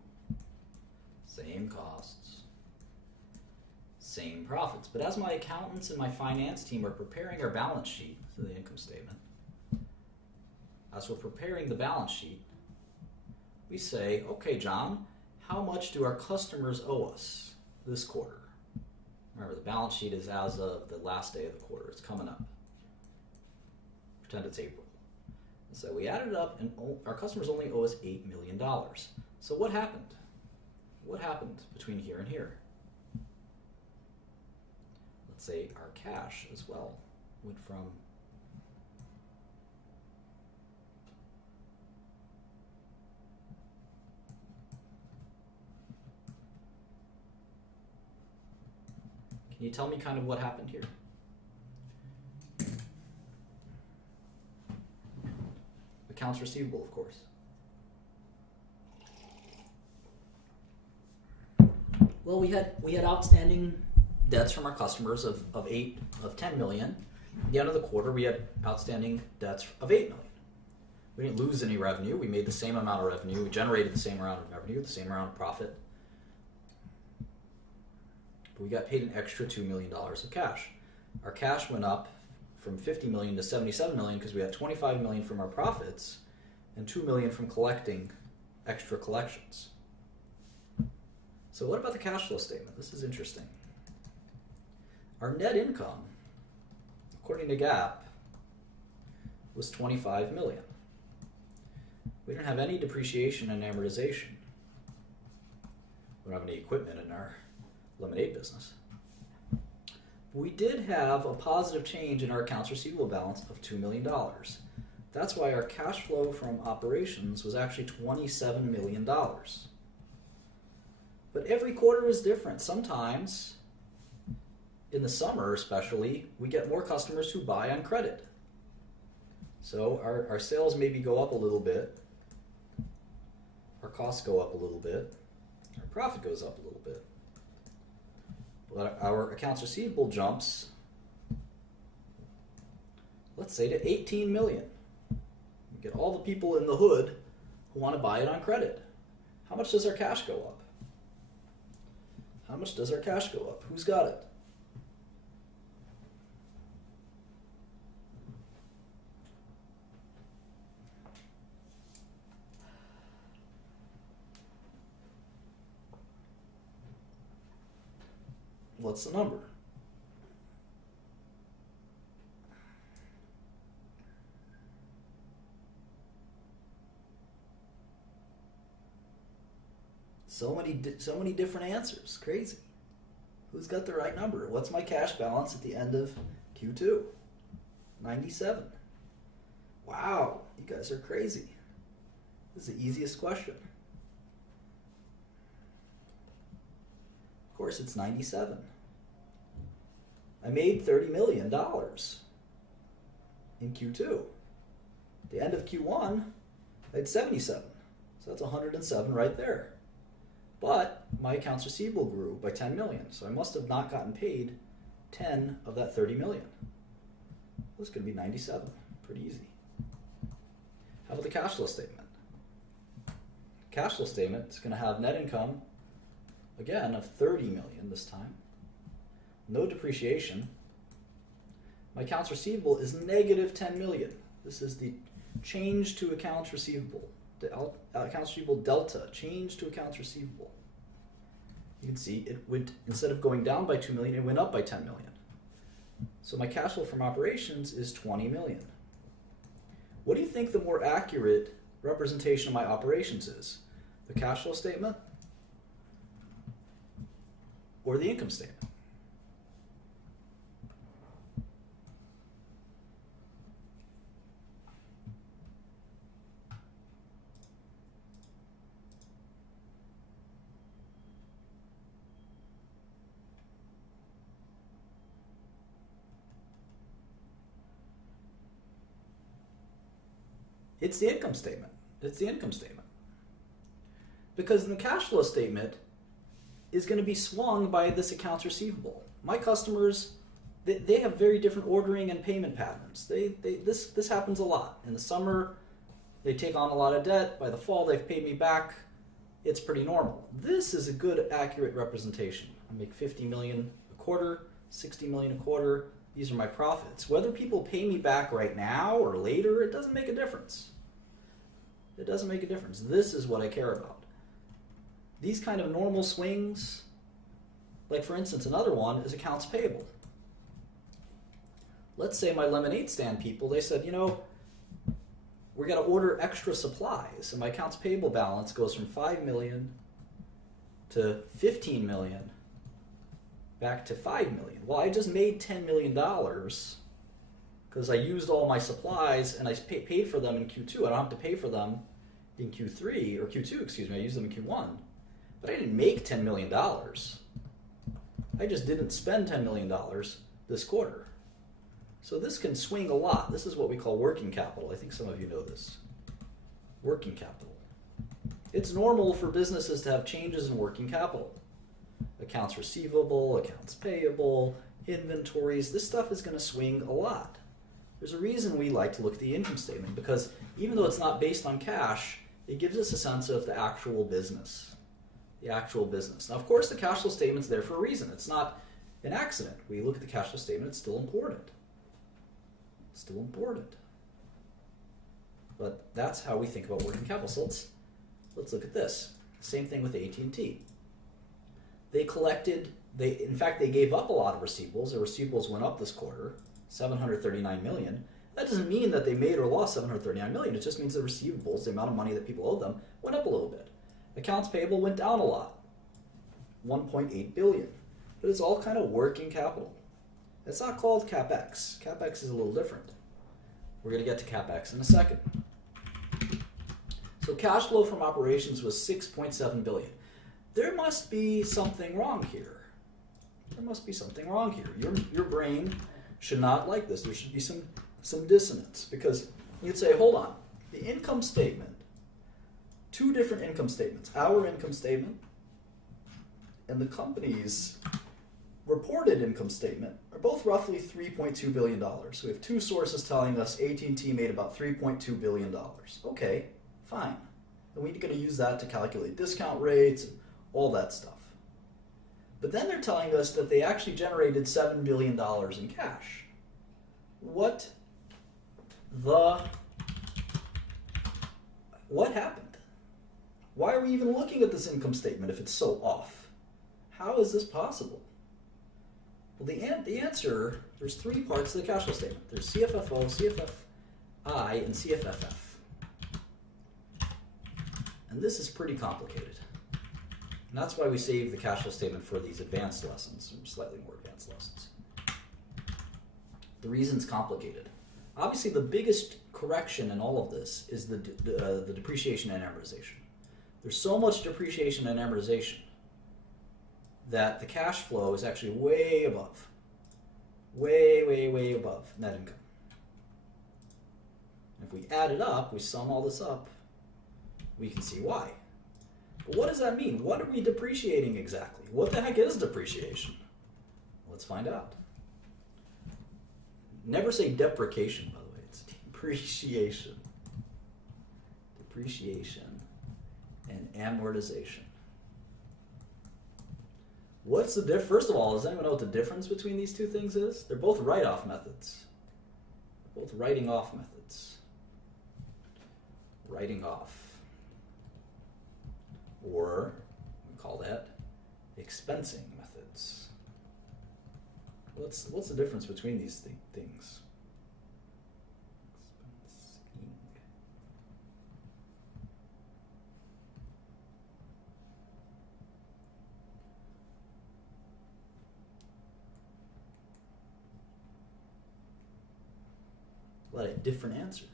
same costs, same profits. But as my accountants and my finance team are preparing our balance sheet, so the income statement, as we're preparing the balance sheet, we say, okay, John, how much do our customers owe us this quarter? Remember, the balance sheet is as of the last day of the quarter. It's coming up. Pretend it's April. And so we added it up, and our customers only owe us $8 million. So what happened? What happened between here and here? Let's say our cash as well went from Can you tell me kind of what happened here? Accounts receivable, of course. Well, we had outstanding debts from our customers of 10 million. At the end of the quarter, we had outstanding debts of 8 million. We didn't lose any revenue. We made the same amount of revenue. We generated the same amount of revenue, the same amount of profit. But we got paid an extra $2 million of cash. Our cash went up from 50 million to 77 million because we had 25 million from our profits and 2 million from collecting extra collections. So what about the cash flow statement? This is interesting. Our net income, according to GAAP, was 25 million. We didn't have any depreciation and amortization. We don't have any equipment in our lemonade business. We did have a positive change in our accounts receivable balance of $2 million. That's why our cash flow from operations was actually $27 million. But every quarter is different. Sometimes, in the summer especially, we get more customers who buy on credit. So our sales maybe go up a little bit, our costs go up a little bit, our profit goes up a little bit. But our accounts receivable jumps, let's say, to 18 million. We get all the people in the hood who want to buy it on credit. How much does our cash go up? How much does our cash go up? Who's got it? What's the number? So many different answers. Crazy. Who's got the right number? What's my cash balance at the end of Q2? 97. Wow, you guys are crazy. This is the easiest question. Of course, it's 97. I made $30 million in Q2. At the end of Q1, I had 77. So that's 107 right there. But my accounts receivable grew by 10 million, so I must have not gotten paid 10 of that 30 million. That's going to be 97. Pretty easy. How about the cash flow statement? Cash flow statement is going to have net income, again, of 30 million this time. No depreciation. My accounts receivable is negative 10 million. This is the change to accounts receivable. The accounts receivable delta, change to accounts receivable. You can see it went, instead of going down by 2 million, it went up by 10 million. So my cash flow from operations is 20 million. What do you think the more accurate representation of my operations is? The cash flow statement or the income statement? It's the income statement. It's the income statement. Because the cash flow statement is going to be swung by this accounts receivable. My customers, they have very different ordering and payment patterns. This happens a lot. In the summer, they take on a lot of debt. By the fall, they've paid me back. It's pretty normal. This is a good, accurate representation. I make 50 million a quarter, 60 million a quarter. These are my profits. Whether people pay me back right now or later, it doesn't make a difference. It doesn't make a difference. This is what I care about. These kind of normal swings, like for instance, another one is accounts payable. Let's say my lemonade stand people, they said, you know, we're going to order extra supplies, and my accounts payable balance goes from 5 million to 15 million back to 5 million. Well, I just made $10 million because I used all my supplies and I paid for them in Q2. I don't have to pay for them in Q3 or Q2, excuse me. I used them in Q1. But I didn't make $10 million. I just didn't spend $10 million this quarter. So this can swing a lot. This is what we call working capital. I think some of you know this. Working capital. It's normal for businesses to have changes in working capital. Accounts receivable, accounts payable, inventories. This stuff is going to swing a lot. There's a reason we like to look at the income statement, because even though it's not based on cash, it gives us a sense of the actual business. The actual business. Now, of course, the cash flow statement's there for a reason. It's not an accident. We look at the cash flow statement, it's still important. It's still important. But that's how we think about working capital. So let's look at this. Same thing with AT&T. In fact, they gave up a lot of receivables. Their receivables went up this quarter, 739 million. That doesn't mean that they made or lost 739 million. It just means the receivables, the amount of money that people owe them, went up a little bit. Accounts payable went down a lot, 1.8 billion. But it's all kind of working capital. It's not called CapEx. CapEx is a little different. We're going to get to CapEx in a second. So cash flow from operations was 6.7 billion. There must be something wrong here. There must be something wrong here. Your brain should not like this. There should be some dissonance, because you'd say, hold on, the income statement, two different income statements, our income statement and the company's reported income statement are both roughly $3.2 billion. So we have two sources telling us AT&T made about $3.2 billion. Okay, fine. And we're going to use that to calculate discount rates and all that stuff. But then they're telling us that they actually generated $7 billion in cash. What happened? Why are we even looking at this income statement if it's so off? How is this possible? Well, the answer, there's three parts to the cash flow statement. There's CFFO, CFFI, and CFFF. And this is pretty complicated. And that's why we save the cash flow statement for these advanced lessons, or slightly more advanced lessons. The reason's complicated. Obviously, the biggest correction in all of this is the depreciation and amortization. There's so much depreciation and amortization that the cash flow is actually way above, way above net income. If we add it up, we sum all this up, we can see why. What does that mean? What are we depreciating exactly? What the heck is depreciation? Let's find out. Never say depreciation, by the way. It's depreciation. Depreciation and amortization. What's the difference? First of all, does anyone know what the difference between these two things is? They're both write-off methods. Both writing off methods. Writing off. Or we call that expensing methods. What's the difference between these things? Expensing. A lot of different answers.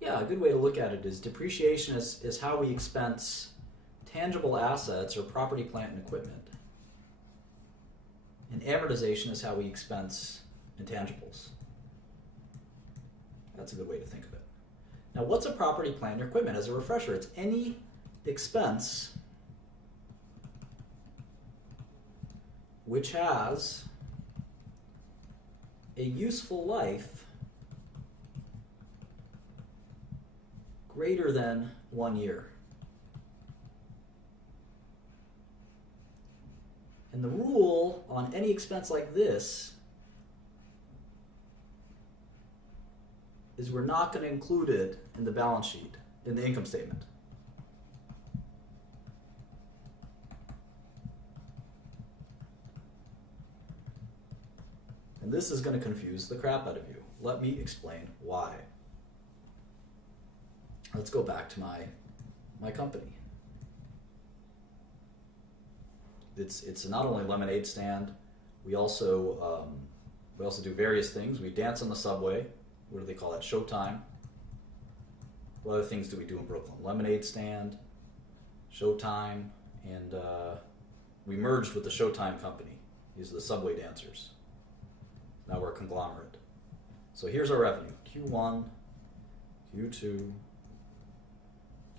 Yeah, a good way to look at it is depreciation is how we expense tangible assets or property, plant, and equipment. And amortization is how we expense intangibles. That's a good way to think of it. Now, what's a property, plant, or equipment? As a refresher, it's any expense which has a useful life greater than 1 year. And the rule on any expense like this is we're not going to include it in the balance sheet, in the income statement. And this is going to confuse the crap out of you. Let me explain why. Let's go back to my company. It's not only a lemonade stand. We also do various things. We dance on the subway. What do they call that? Showtime. What other things do we do in Brooklyn? Lemonade stand, Showtime, and we merged with the Showtime company. These are the subway dancers. Now we're a conglomerate. So here's our revenue. Q1, Q2,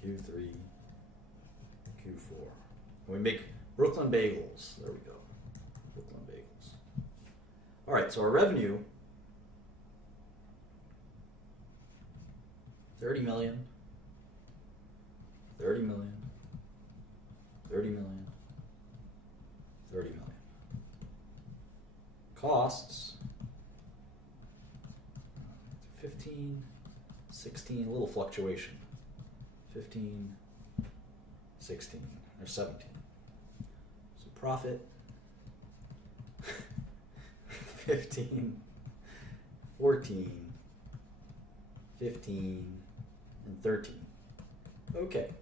Q3, Q4. And we make Brooklyn bagels. There we go. Brooklyn bagels. All right, so our revenue, 30 million, 30 million, 30 million, 30 million. Costs, 15, 16, a little fluctuation. 15, 16, or 17. So profit, 15, 14, 15, and 13. Okay.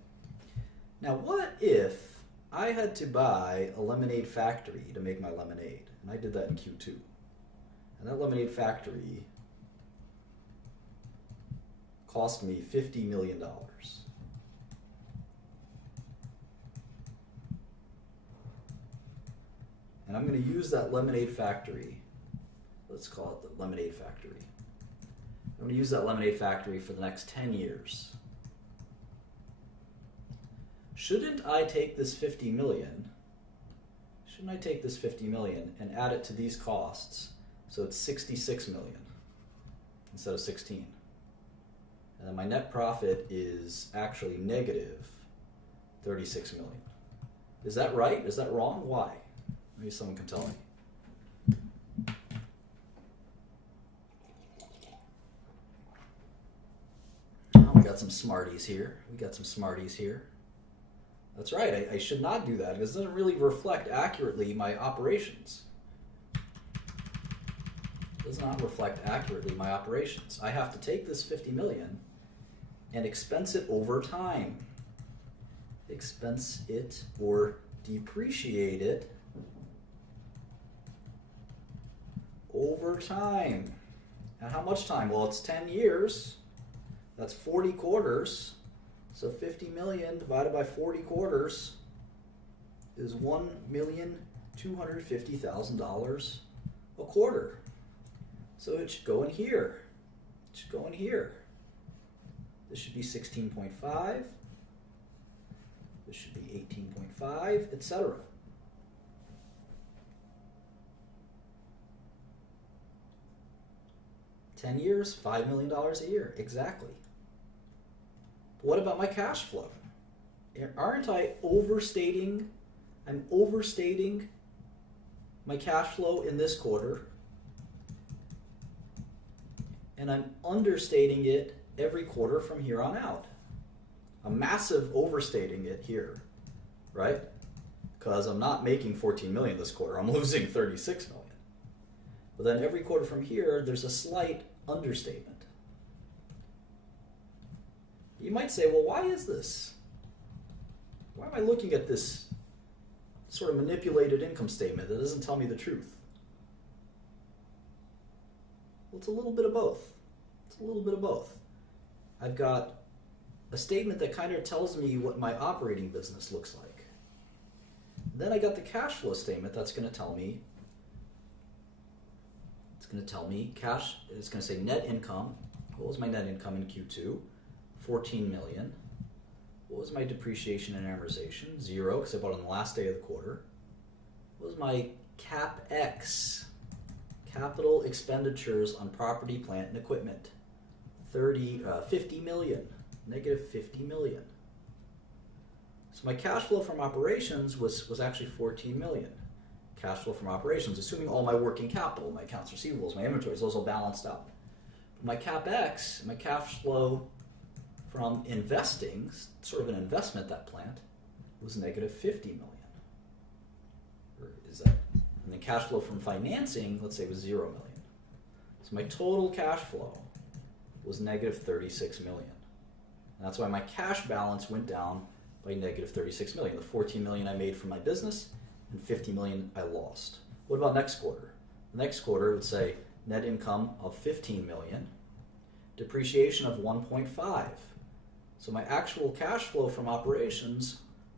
Now what if I had to buy a lemonade factory to make my lemonade? And I did that in Q2. And that lemonade factory cost me $50 million. And I'm going to use that lemonade factory. Let's call it the lemonade factory. I'm going to use that lemonade factory for the next 10 years. Shouldn't I take this 50 million? Shouldn't I take this 50 million and add it to these costs so it's 66 million instead of 16? And then my net profit is actually negative 36 million. Is that right? Is that wrong? Why? Maybe someone can tell me. Oh, we got some smarties here. That's right, I should not do that because it doesn't really reflect accurately my operations. It does not reflect accurately my operations. I have to take this 50 million and expense it over time. Expense it or depreciate it over time. And how much time? Well, it's 10 years. That's 40 quarters. So 50 million divided by 40 quarters is $1,250,000 a quarter. So it should go in here. It should go in here. This should be 16.5. This should be 18.5, etc. $10 years, $5 million a year, exactly. But what about my cash flow? Aren't I overstating? I'm overstating my cash flow in this quarter, and I'm understating it every quarter from here on out. I'm massive overstating it here, right? Because I'm not making 14 million this quarter, I'm losing 36 million. But then every quarter from here, there's a slight understatement. You might say, well, why is this? Why am I looking at this sort of manipulated income statement that doesn't tell me the truth? Well, it's a little bit of both. It's a little bit of both. I've got a statement that kind of tells me what my operating business looks like. Then I got the cash flow statement that's going to tell me, cash, it's going to say net income. What was my net income in Q2? 14 million. What was my depreciation and amortization? 0, because I bought on the last day of the quarter. What was my CapEx? Capital expenditures on property, plant, and equipment. 50 million. Negative 50 million. So my cash flow from operations was actually 14 million. Cash flow from operations, assuming all my working capital, my accounts receivables, my inventories, those all balanced out. But my CapEx, my cash flow from investing, sort of an investment, that plant, was negative 50 million. Or is that? And the cash flow from financing, let's say, was 0 million. So my total cash flow was negative 36 million. And that's why my cash balance went down by negative 36 million. The 14 million I made from my business and 50 million I lost. What about next quarter? The next quarter would say net income of 15 million, depreciation of 1.5. So my actual cash flow from operations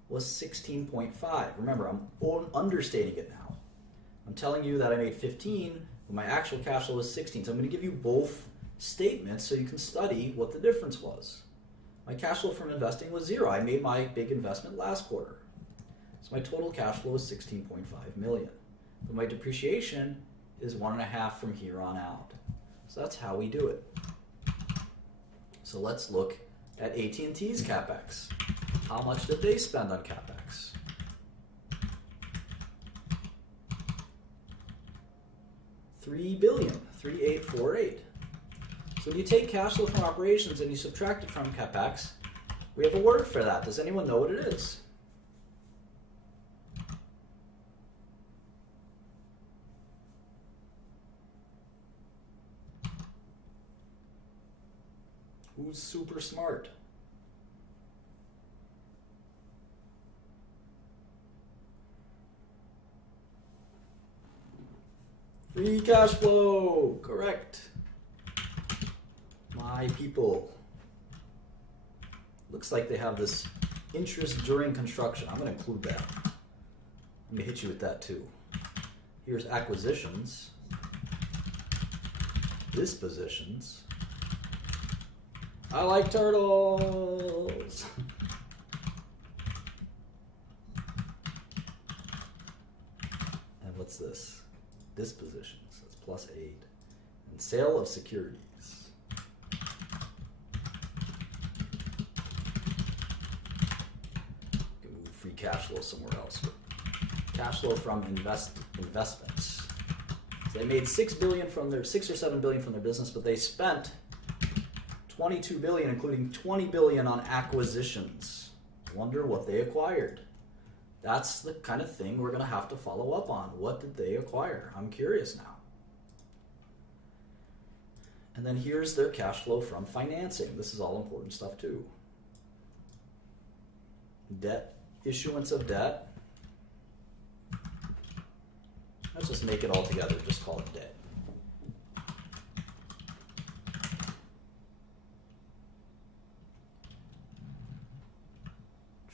was 16.5. Remember, I'm understating it now. I'm telling you that I made 15, but my actual cash flow was 16. So I'm going to give you both statements so you can study what the difference was. My cash flow from investing was 0. I made my big investment last quarter. So my total cash flow was 16.5 million. But my depreciation is 1.5 from here on out. So that's how we do it. So let's look at AT&T's CapEx. How much did they spend on CapEx? $3 billion, 3,848. So when you take cash flow from operations and you subtract it from CapEx, we have a word for that. Does anyone know what it is? Who's super smart? Free cash flow, correct. My people. Looks like they have this interest during construction. I'm going to include that. Let me hit you with that too. Here's acquisitions, dispositions. I like turtles. And what's this? Dispositions. That's plus 8. And sale of securities. You can move free cash flow somewhere else. Cash flow from investments. So they made 6 or 7 billion from their business, but they spent 22 billion, including 20 billion on acquisitions. Wonder what they acquired. That's the kind of thing we're going to have to follow up on. What did they acquire? I'm curious now. And then here's their cash flow from financing. This is all important stuff too. Debt, issuance of debt. Let's just make it all together, just call it debt.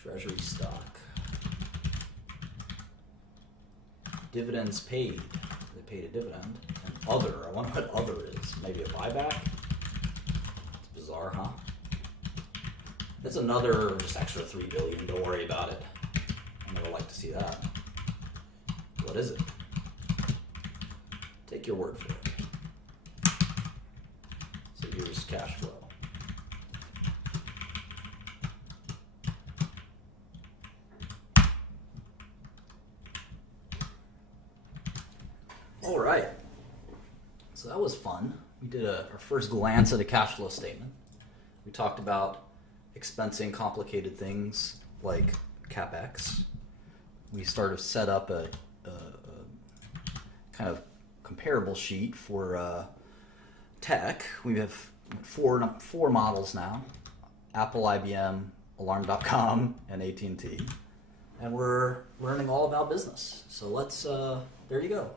Treasury stock. Dividends paid. They paid a dividend. And other. I wonder what other is. Maybe a buyback? It's bizarre, huh? That's another just extra $3 billion. Don't worry about it. I never like to see that. What is it? Take your word for it. So here's cash flow. All right. So that was fun. We did our first glance at a cash flow statement. We talked about expensing complicated things like CapEx. We started to set up a kind of comparable sheet for tech. We have four models now: Apple, IBM, Alarm.com, and AT&T. And we're learning all about business. So let's, there you go.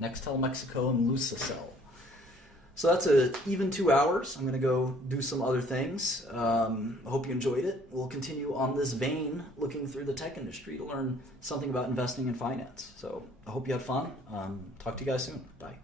Nextel Mexico and Lucicell. So that's an even 2 hours. I'm going to go do some other things. I hope you enjoyed it. We'll continue on this vein, looking through the tech industry to learn something about investing and finance. So I hope you had fun. Talk to you guys soon. Bye.